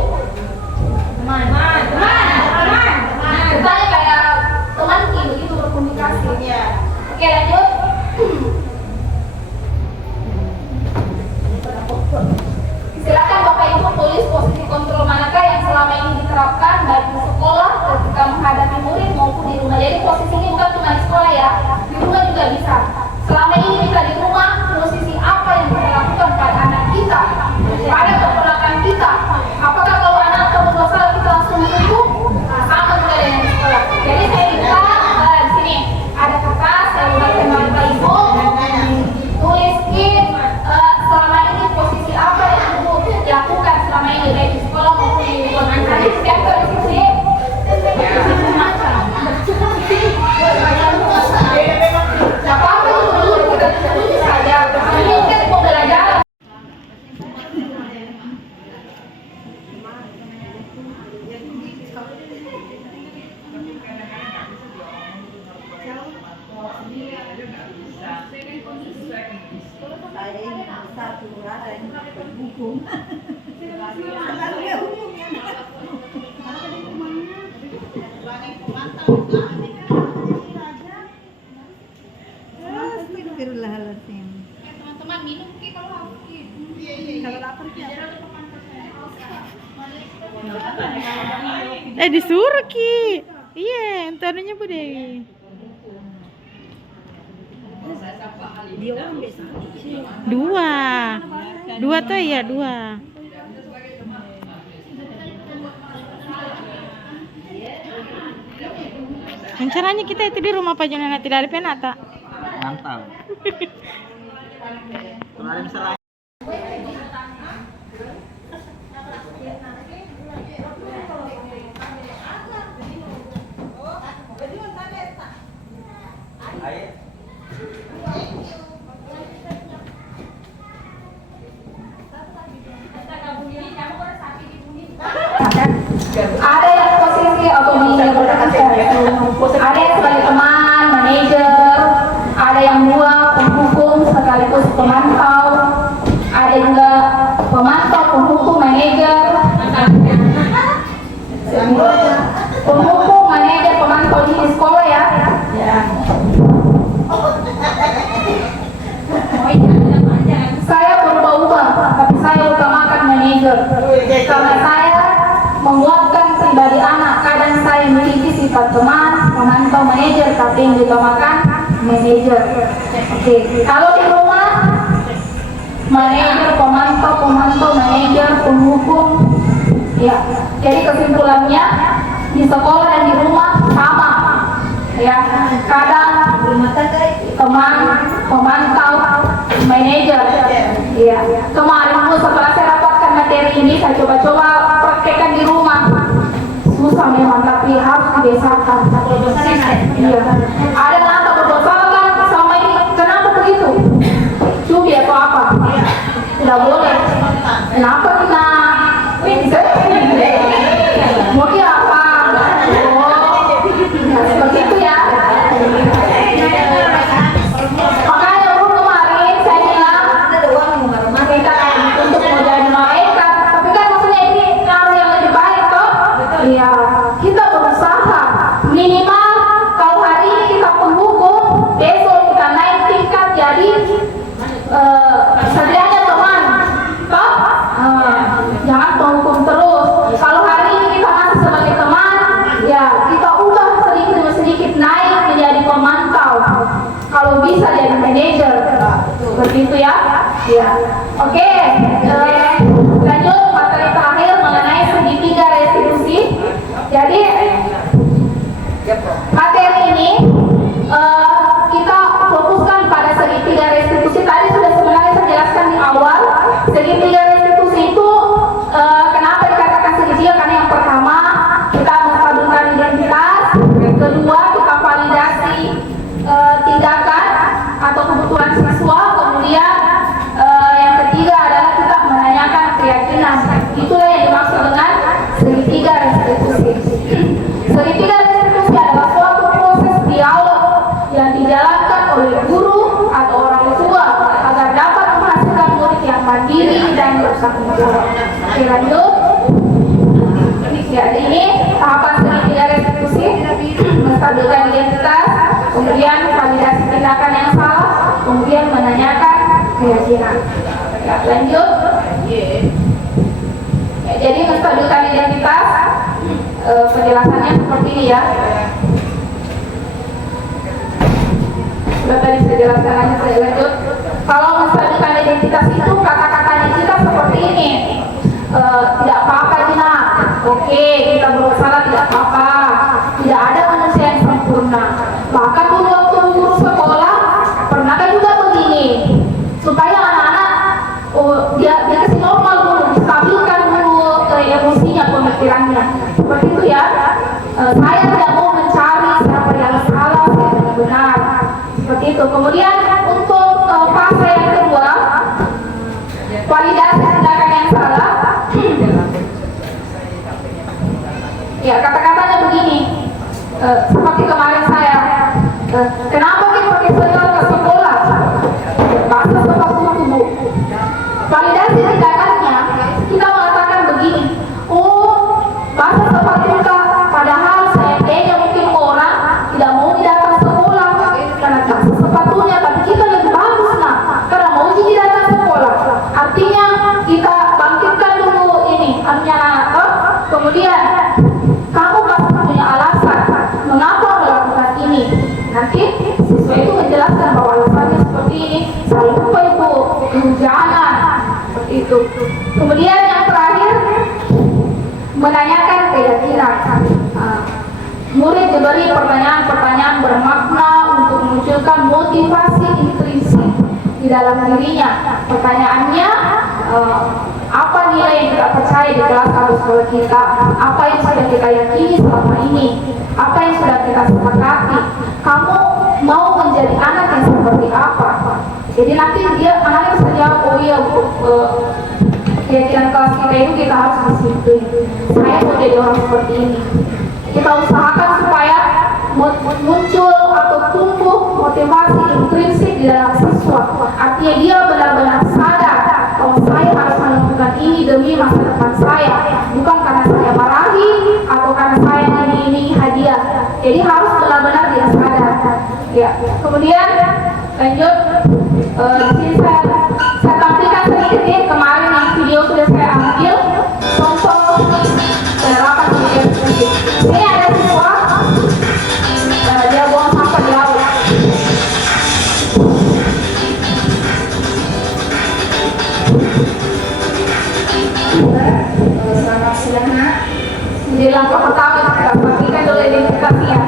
Teman. Misalnya kayak teman begitu berkomunikasi. Oke, lanjut. Silakan Bapak Ibu tulis posisi kontrol manakah yang selama ini diterapkan baik di sekolah ketika menghadapi murid maupun di rumah. Jadi posisi ini bukan cuma di sekolah ya, di rumah juga bisa. Selama ini bisa di rumah, posisi apa yang kita lakukan pada anak kita, pada keponakan kita. Apakah kalau anak kamu bersalah kita langsung hukum? Sama juga dengan di sekolah. Jadi saya minta di sini ada kertas yang sudah saya Bapak Ibu tuliskin selama ini posisi apa yang ibu lakukan selama ini baik di sekolah maupun di lingkungan. Nanti setiap kali di sini apa-apa itu dulu kita tulis saja. Ini kan pembelajaran. Tại đây satu ada yang berhukum. Selalu dia hukum Disuruh Ki. Iya, antaranya Bu Dewi. Dua tuh ya, dua. Rencananya kita itu di rumah Pak Junana tidak ada penata. Mantap. Kalau ada misalnya Ada yang posisi otonomi, ada yang sebagai teman, manajer, ada yang dua penghukum sekaligus pemantau, ada juga pemantau, penghukum, manajer, penghukum, manajer, pemantau di sekolah ya. Saya berubah-ubah, tapi saya utamakan manajer karena saya menguatkan pribadi anak. Kadang saya memiliki sifat teman, pemantau, manajer, tapi yang diutamakan manajer. Oke, kalau di rumah manajer, pemantau, manajer, penghukum. Ya, jadi kesimpulannya di sekolah dan di rumah sama. Ya, kadang teman, pemantau, manajer. Ya, kemarin setelah saya dapatkan materi ini, saya coba-coba praktekkan di rumah. Susah memang, tapi harus dibiasakan. Iya. Ada nata berbosakan sama ini, kenapa begitu? Cumi atau apa? Tidak boleh. Kenapa kita? Mau dia apa? Oh, seperti itu ya. Makanya dulu kemarin saya bilang kita untuk mau jadi malaikat, tapi kan maksudnya ini cara yang lebih baik toh. Iya, kita berusaha minimal kalau hari ini kita penghukum, besok kita naik tingkat jadi sedianya teman toh. Jangan penghukum terus. Kalau hari ini kita masih sebagai teman, ya kita ubah sedikit demi sedikit naik menjadi pemantau. Kalau bisa jadi manajer, begitu ya. Ya. Oke. Lanjut materi terakhir mengenai segitiga restitusi. Jadi materi ini kita fokuskan pada segitiga restitusi. Tadi sudah sebenarnya saya jelaskan di awal. Segitiga restitusi itu kenapa dikatakan segitiga? Karena yang pertama kita menstabilkan identitas, yang kedua kita validasi tindakan atau kebutuhan siswa, kemudian yang ketiga adalah kita menanyakan keyakinan. Itulah yang dimaksud dengan segitiga restitusi. Segitiga restitusi adalah suatu proses dialog yang dijalankan oleh guru atau orang tua agar dapat menghasilkan murid yang mandiri dan bertanggung jawab. Oke, lanjut. Ya, ini tahapan segitiga restitusi: menstabilkan identitas, kemudian validasi tindakan yang salah, kemudian menanyakan keyakinan. Ya, lanjut. Ya, jadi menstabilkan identitas, penjelasannya seperti ini ya. Sudah tadi saya jelaskan aja, saya lanjut. Kalau menstabilkan identitas itu kata-katanya kita seperti ini. Tidak apa-apa Dina, oke, kita bersalah, tidak apa-apa. Tidak ada manusia yang sempurna. Bahkan dulu waktu guru sekolah pernah juga begini, supaya anak-anak dia kasih normal dulu, distabilkan dulu emosinya, pemikirannya. Seperti itu ya. Saya tidak mau mencari siapa yang salah, siapa yang benar. Seperti itu. Kemudian untuk fase yang kedua, validasi tindakan yang salah. Ya, kata-katanya begini. Seperti kemarin saya, kenapa kita pakai sendal ke sekolah? Bahasa sepatu tubuh. Validasi tindakannya, kita mengatakan begini. Oh, bahasa sepatu padahal seandainya mungkin orang tidak mau datang sekolah karena bahasa sepatunya, tapi kita lebih bagus nah, karena mau jadi datang sekolah. Artinya kita bangkitkan dulu ini, artinya Kemudian kamu pasti punya alasan mengapa melakukan ini. Nanti siswa itu menjelaskan bahwa alasannya seperti ini. Saya lupa itu kehujanan seperti itu. Kemudian yang terakhir menanyakan keyakinan. Murid diberi pertanyaan-pertanyaan bermakna untuk memunculkan motivasi intrinsik di dalam dirinya. Pertanyaannya, apa nilai yang kita percaya di kelas atau sekolah kita? Apa yang sudah kita yakini selama ini? Apa yang sudah kita sepakati? Kamu mau menjadi anak yang seperti apa? Jadi nanti anaknya bisa jawab, oh iya Bu, keyakinan kelas kita itu kita harus disiplin. Saya mau jadi orang seperti ini. Kita usahakan supaya muncul atau tumbuh motivasi intrinsik di dalam siswa. Artinya dia benar-benar sadar kalau saya harus melakukan ini demi masa depan saya, bukan karena saya marahi atau karena saya ini hadiah. Jadi harus benar-benar dia sadar. Ya. Kemudian lanjut, di sini saya tampilkan sedikit ya, kemarin yang video sudah saya ambil contoh penerapan video sedikit. Ini ada siswa dia buang sampah di laut. Selamat siang Nak. Di langkah pertama kita pastikan dulu identitasnya.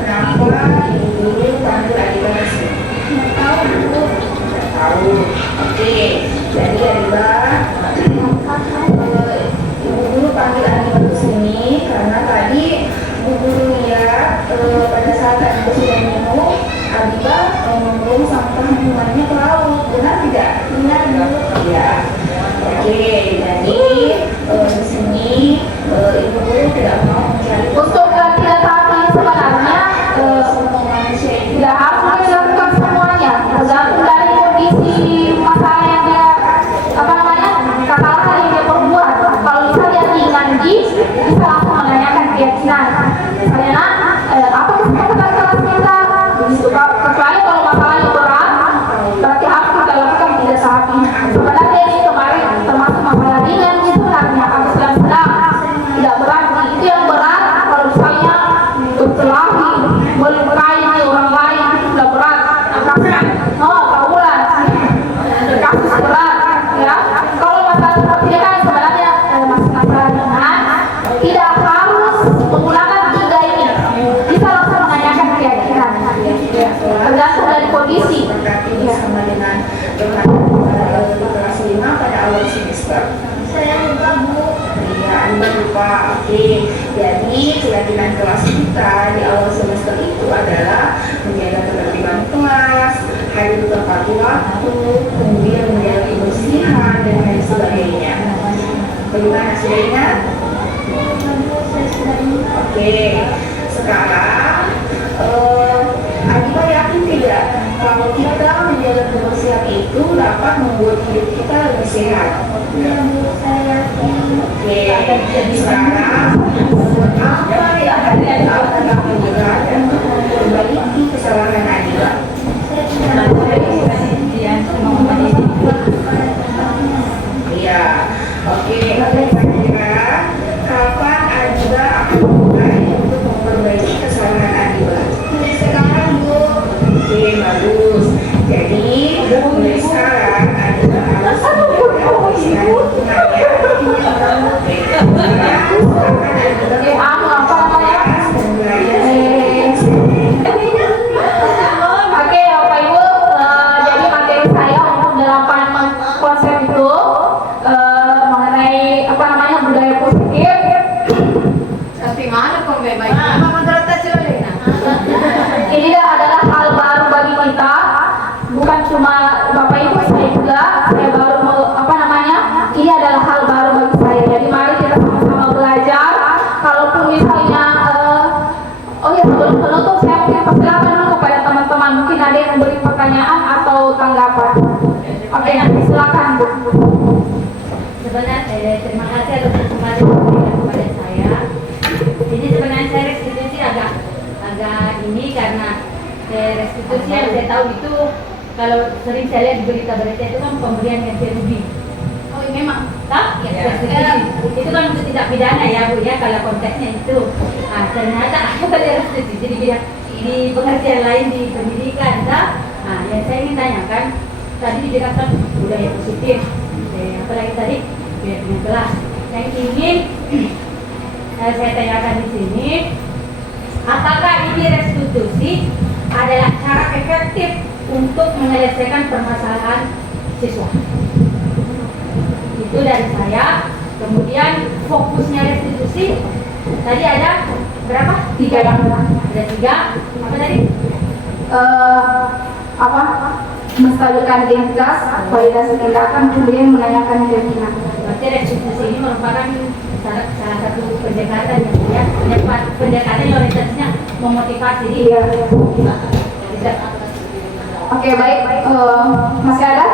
Kenapa ibu guru panggil Adiba Nasi? Tahu Bu. Tahu. Oke. Jadi Adiba, ibu guru panggil Adiba ke sini karena tadi ibu guru lihat pada saat Adiba sudah minum, Adiba membuang sampah minumannya ke laut. Benar tidak? Benar Bu. Ya. Oke. Jadi di sini ibu guru tidak mau mencari Untuk tidak taat ini sebenarnya semua manusia ini. tidak harus dilakukan semuanya, tergantung dari kondisi masalah yang dia kesalahan yang dia perbuat. Kalau misalnya ringan bisa langsung menanyakan keyakinan. Misalnya Nak, apa kesepakatan kelas kita? Begitu. Kecuali kalau masalahnya berat, berarti harus kita lakukan tidak saat ini. Sebenarnya ini kemarin termasuk masalah ringan itu sebenarnya atau sedang tidak berat. Itu yang berat kalau misalnya berkelahi, melukai orang lain itu sudah berat. Tawuran, kasus berat. Ya, kalau masalah seperti ini kan sebenarnya masalah ringan, tidak harus menggunakan tiga ini. Bisa langsung menanyakan keyakinan. Tergantung dari kondisi. Berkati bersama dengan kelas 5 pada awal semester. Saya lupa Bu. Iya, Anda lupa. Oke. Jadi keyakinan kelas kita di awal semester itu adalah menjaga ketertiban kelas, hadir tepat waktu, kemudian menjaga kebersihan dan lain sebagainya. Bagaimana sudah ingat? Oke. Sekarang Adiba yakin tidak kalau kita menjaga kebersihan itu dapat membuat hidup kita lebih sehat? Iya Bu, saya yakin. Oke, jadi sekarang apa yang Adiba akan lakukan untuk memperbaiki kesalahan Adiba? Iya, oke. Kira-kira kapan Adiba akan mulai untuk memperbaiki kesalahan Adiba? Sekarang Bu. Oke, bagus. Jadi mulai sekarang Adiba harus menjaga kebersihan lingkungannya. Oke, Oke, Bapak Ibu, jadi materi saya untuk 8 konsep itu mengenai budaya positif. Tapi mana kok baik-baik? Mama terletak celana. Ini adalah hal baru bagi kita, bukan cuma Bapak Ibu, saya juga. Saya baru ini adalah hal baru bagi saya. Jadi mari kita sama-sama belajar. Kalaupun misalnya, sebelum penutup saya mungkin persilakan dulu kepada teman-teman. Mungkin ada yang memberi pertanyaan atau tanggapan. Oke, silakan Bu. Sebenarnya terima kasih atas kesempatan yang diberikan kepada saya. Jadi sebenarnya saya restitusi agak ini karena restitusi yang saya tahu itu kalau sering saya lihat di berita-berita itu kan pemberian ganti rugi. Oh, memang. Tak? Ya. Itu kan untuk tidak pidana ya Bu ya, kalau konteksnya itu. Nah, ternyata aku belajar restitusi di pengertian lain di pendidikan. Nah, yang saya ingin tanyakan tadi dikatakan budaya positif, apalagi tadi budaya kelas. Yang ingin saya tanyakan di sini, apakah ini restitusi adalah cara efektif untuk menyelesaikan permasalahan siswa? Itu dari saya. Kemudian fokusnya restitusi tadi ada berapa? 3. Ada 3. Apa tadi? Menstabilkan identitas, validasi tindakan, kemudian menanyakan keyakinan. Berarti restitusi ini merupakan salah satu pendekatan yang pendekatan yang orientasinya memotivasi. Iya. Oke, baik. Masih ada?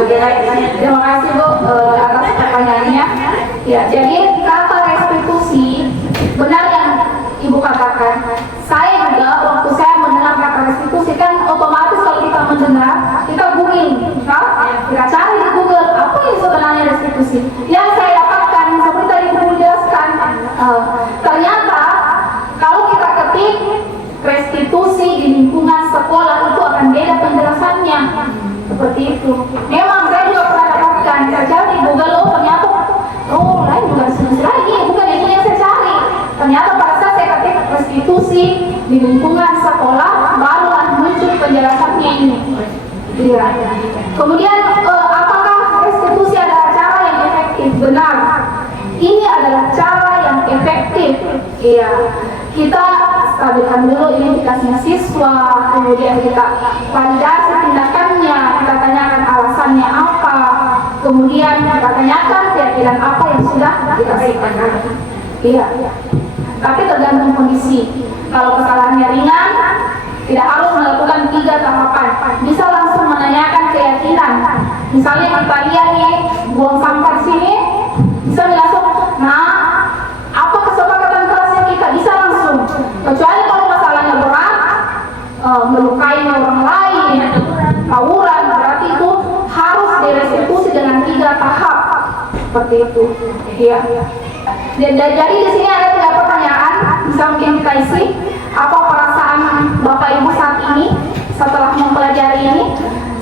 Oke, baik. Terima kasih Bu atas pertanyaannya. Ya, jadi kata restitusi benar yang Ibu katakan. Saya juga waktu saya mendengar kata restitusi kan otomatis kalau kita mendengar kita googling, kita cari di Google apa yang sebenarnya restitusi. Yang saya dapatkan seperti tadi Ibu jelaskan, ternyata kalau kita ketik restitusi di lingkungan sekolah itu akan beda penjelasannya. Seperti itu. Memang saya juga pernah dapatkan, saya cari di Google, ternyata lain juga restitusi lagi, bukan itu yang saya cari. Ternyata pada saat saya ketik restitusi di lingkungan sekolah, barulah muncul penjelasannya ini. Iya. Kemudian apakah restitusi adalah cara yang efektif? Benar. Ini adalah cara yang efektif. Iya. Kita stabilkan dulu identitasnya siswa, kemudian kita validasi tindakannya, kita tanyakan alasannya apa, kemudian kita tanyakan keyakinan apa yang sudah kita sampaikan. Iya. Tapi tergantung kondisi. Kalau kesalahannya ringan, tidak harus melakukan 3 tahapan. Bisa langsung menanyakan keyakinan. Misalnya kita lihat nih, buang sampah di sini, bisa langsung, apa kesepakatan kelasnya kita? Bisa langsung. Kecuali kalau masalahnya berat, melukai orang lain, tawuran, berarti itu harus direstitusi dengan 3 tahap. Seperti itu. Iya. Dan jadi di sini ada 3 pertanyaan, bisa mungkin kita isi. Apa perasaan Bapak Ibu saat ini setelah mempelajari ini?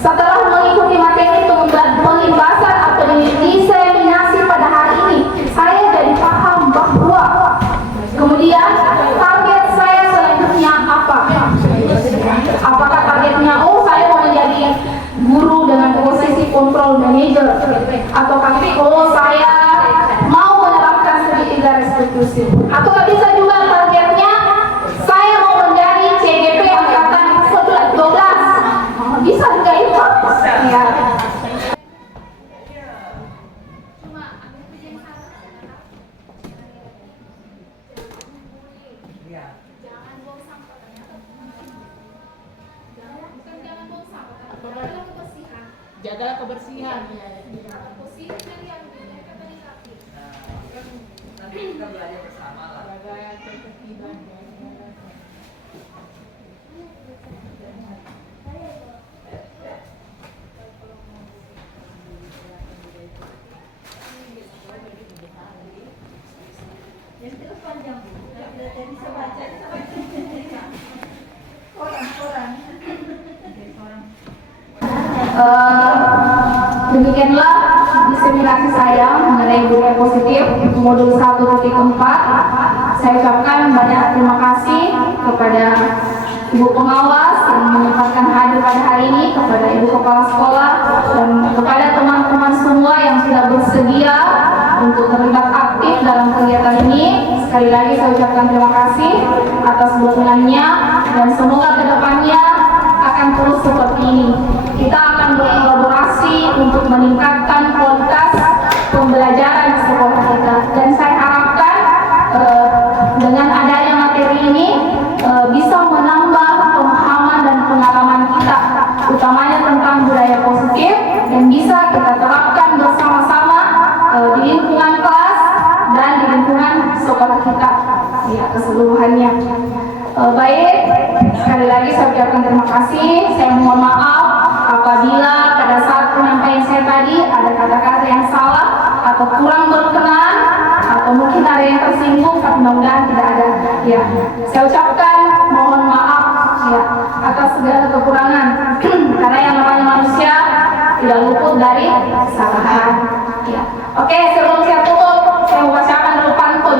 Setelah mengikuti materi pembahasan atau diseminasi pada hari ini, saya jadi paham bahwa kemudian target saya selanjutnya apa? Apakah targetnya, saya mau menjadi guru dengan posisi control manager, atau saya mau menerapkan segitiga restitusi, atau bisa juga targetnya saya mau menjadi CGP angkatan 12. Bisa juga itu ya. Jagalah kebersihan. Nanti kita belajar bersama lah. Demikianlah diseminasi saya mengenai budaya positif modul 1.4. Saya ucapkan banyak terima kasih kepada Ibu Pengawas yang menyempatkan hadir pada hari ini, kepada Ibu Kepala Sekolah, dan kepada teman-teman semua yang sudah bersedia untuk terlibat aktif dalam kegiatan ini. Sekali lagi saya ucapkan terima kasih atas dukungannya, dan semoga kedepannya akan terus seperti ini. Kita akan berkolaborasi untuk meningkatkan kualitas pembelajaran di sekolah kita, dan saya harapkan dengan adanya materi ini bisa menambah pemahaman dan pengalaman kita, utamanya tentang budaya positif, dan bisa kita terapkan bersama-sama di lingkungan kelas dan di lingkungan sekolah kita ya keseluruhannya. Baik, sekali lagi saya ucapkan terima kasih. Saya mohon maaf apabila pada saat penyampaian saya saya ucapkan mohon maaf ya atas segala kekurangan karena yang namanya manusia tidak luput dari kesalahan. Ya. Oke, sebelum saya tutup, saya bacakan dulu pantun.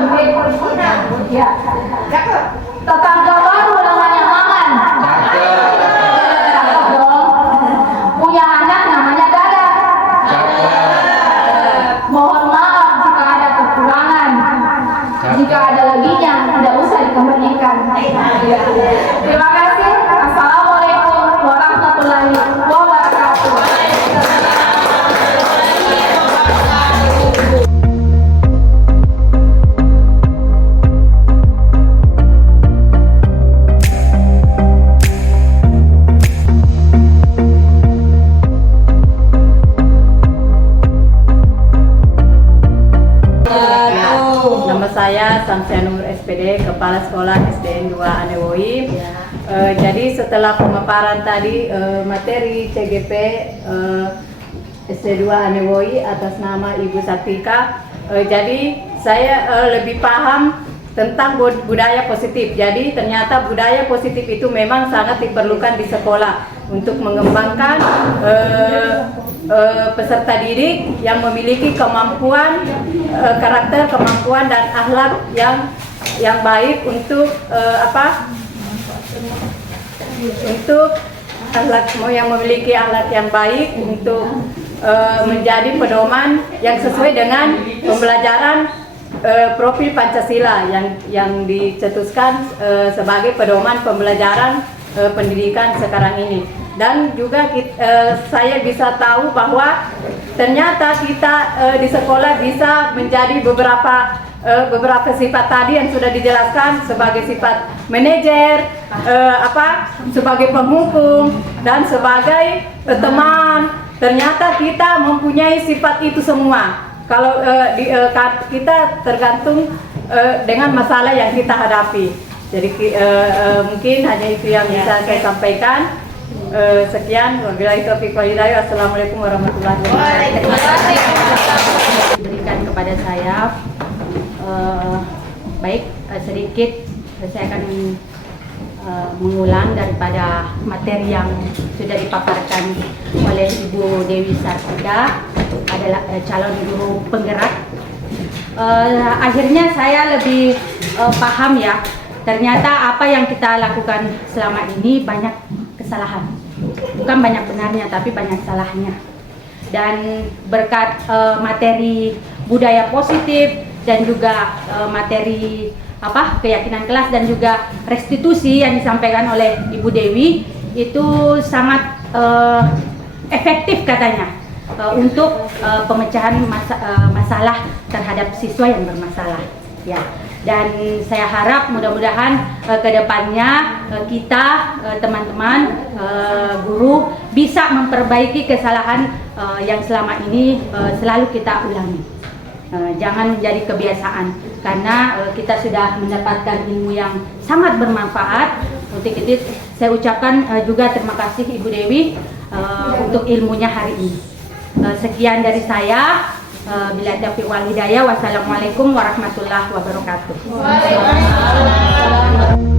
Ya. Tetangga baru namanya Maman. Cakep dong. Punya anak namanya Dada. Mohon maaf jika ada kekurangan. Jika ada lebihnya, tidak usah dikembalikan. Terima kasih. Assalamualaikum warahmatullahi wabarakatuh. Nama saya Samsianur SPD, Kepala Sekolah SDN 2 Anewoi. Jadi setelah pemaparan tadi materi CGP SD 2 Anewoi atas nama Ibu Sartika, jadi saya lebih paham tentang budaya positif. Jadi ternyata budaya positif itu memang sangat diperlukan di sekolah untuk mengembangkan peserta didik yang memiliki kemampuan, karakter, kemampuan dan akhlak yang baik untuk untuk akhlak yang memiliki akhlak yang baik untuk menjadi pedoman yang sesuai dengan pembelajaran profil Pancasila yang dicetuskan sebagai pedoman pembelajaran pendidikan sekarang ini. Dan juga saya bisa tahu bahwa ternyata kita di sekolah bisa menjadi beberapa sifat tadi yang sudah dijelaskan sebagai sifat manajer, sebagai penghukum dan sebagai teman. Ternyata kita mempunyai sifat itu semua. Kalau kita tergantung dengan masalah yang kita hadapi. Jadi mungkin hanya itu yang bisa saya sampaikan. Sekian, wabillahi taufiq wal hidayah. Assalamualaikum warahmatullahi wabarakatuh. Berikan kepada saya baik sedikit saya akan mengulang daripada materi yang sudah dipaparkan oleh Ibu Dewi Sartika, adalah calon guru penggerak. Akhirnya saya lebih paham ya, ternyata apa yang kita lakukan selama ini banyak kesalahan, bukan banyak benarnya tapi banyak salahnya. Dan berkat materi budaya positif dan juga materi keyakinan kelas dan juga restitusi yang disampaikan oleh Ibu Dewi itu sangat efektif katanya untuk pemecahan masalah terhadap siswa yang bermasalah ya. Dan saya harap mudah-mudahan kedepannya kita teman-teman guru bisa memperbaiki kesalahan yang selama ini selalu kita ulangi. Jangan menjadi kebiasaan, karena kita sudah mendapatkan ilmu yang sangat bermanfaat. Untuk itu saya ucapkan juga terima kasih Ibu Dewi untuk ilmunya hari ini. Sekian dari saya. Bila taufiq wal hidayah. Wassalamualaikum warahmatullahi wabarakatuh. Waalaikumsalam.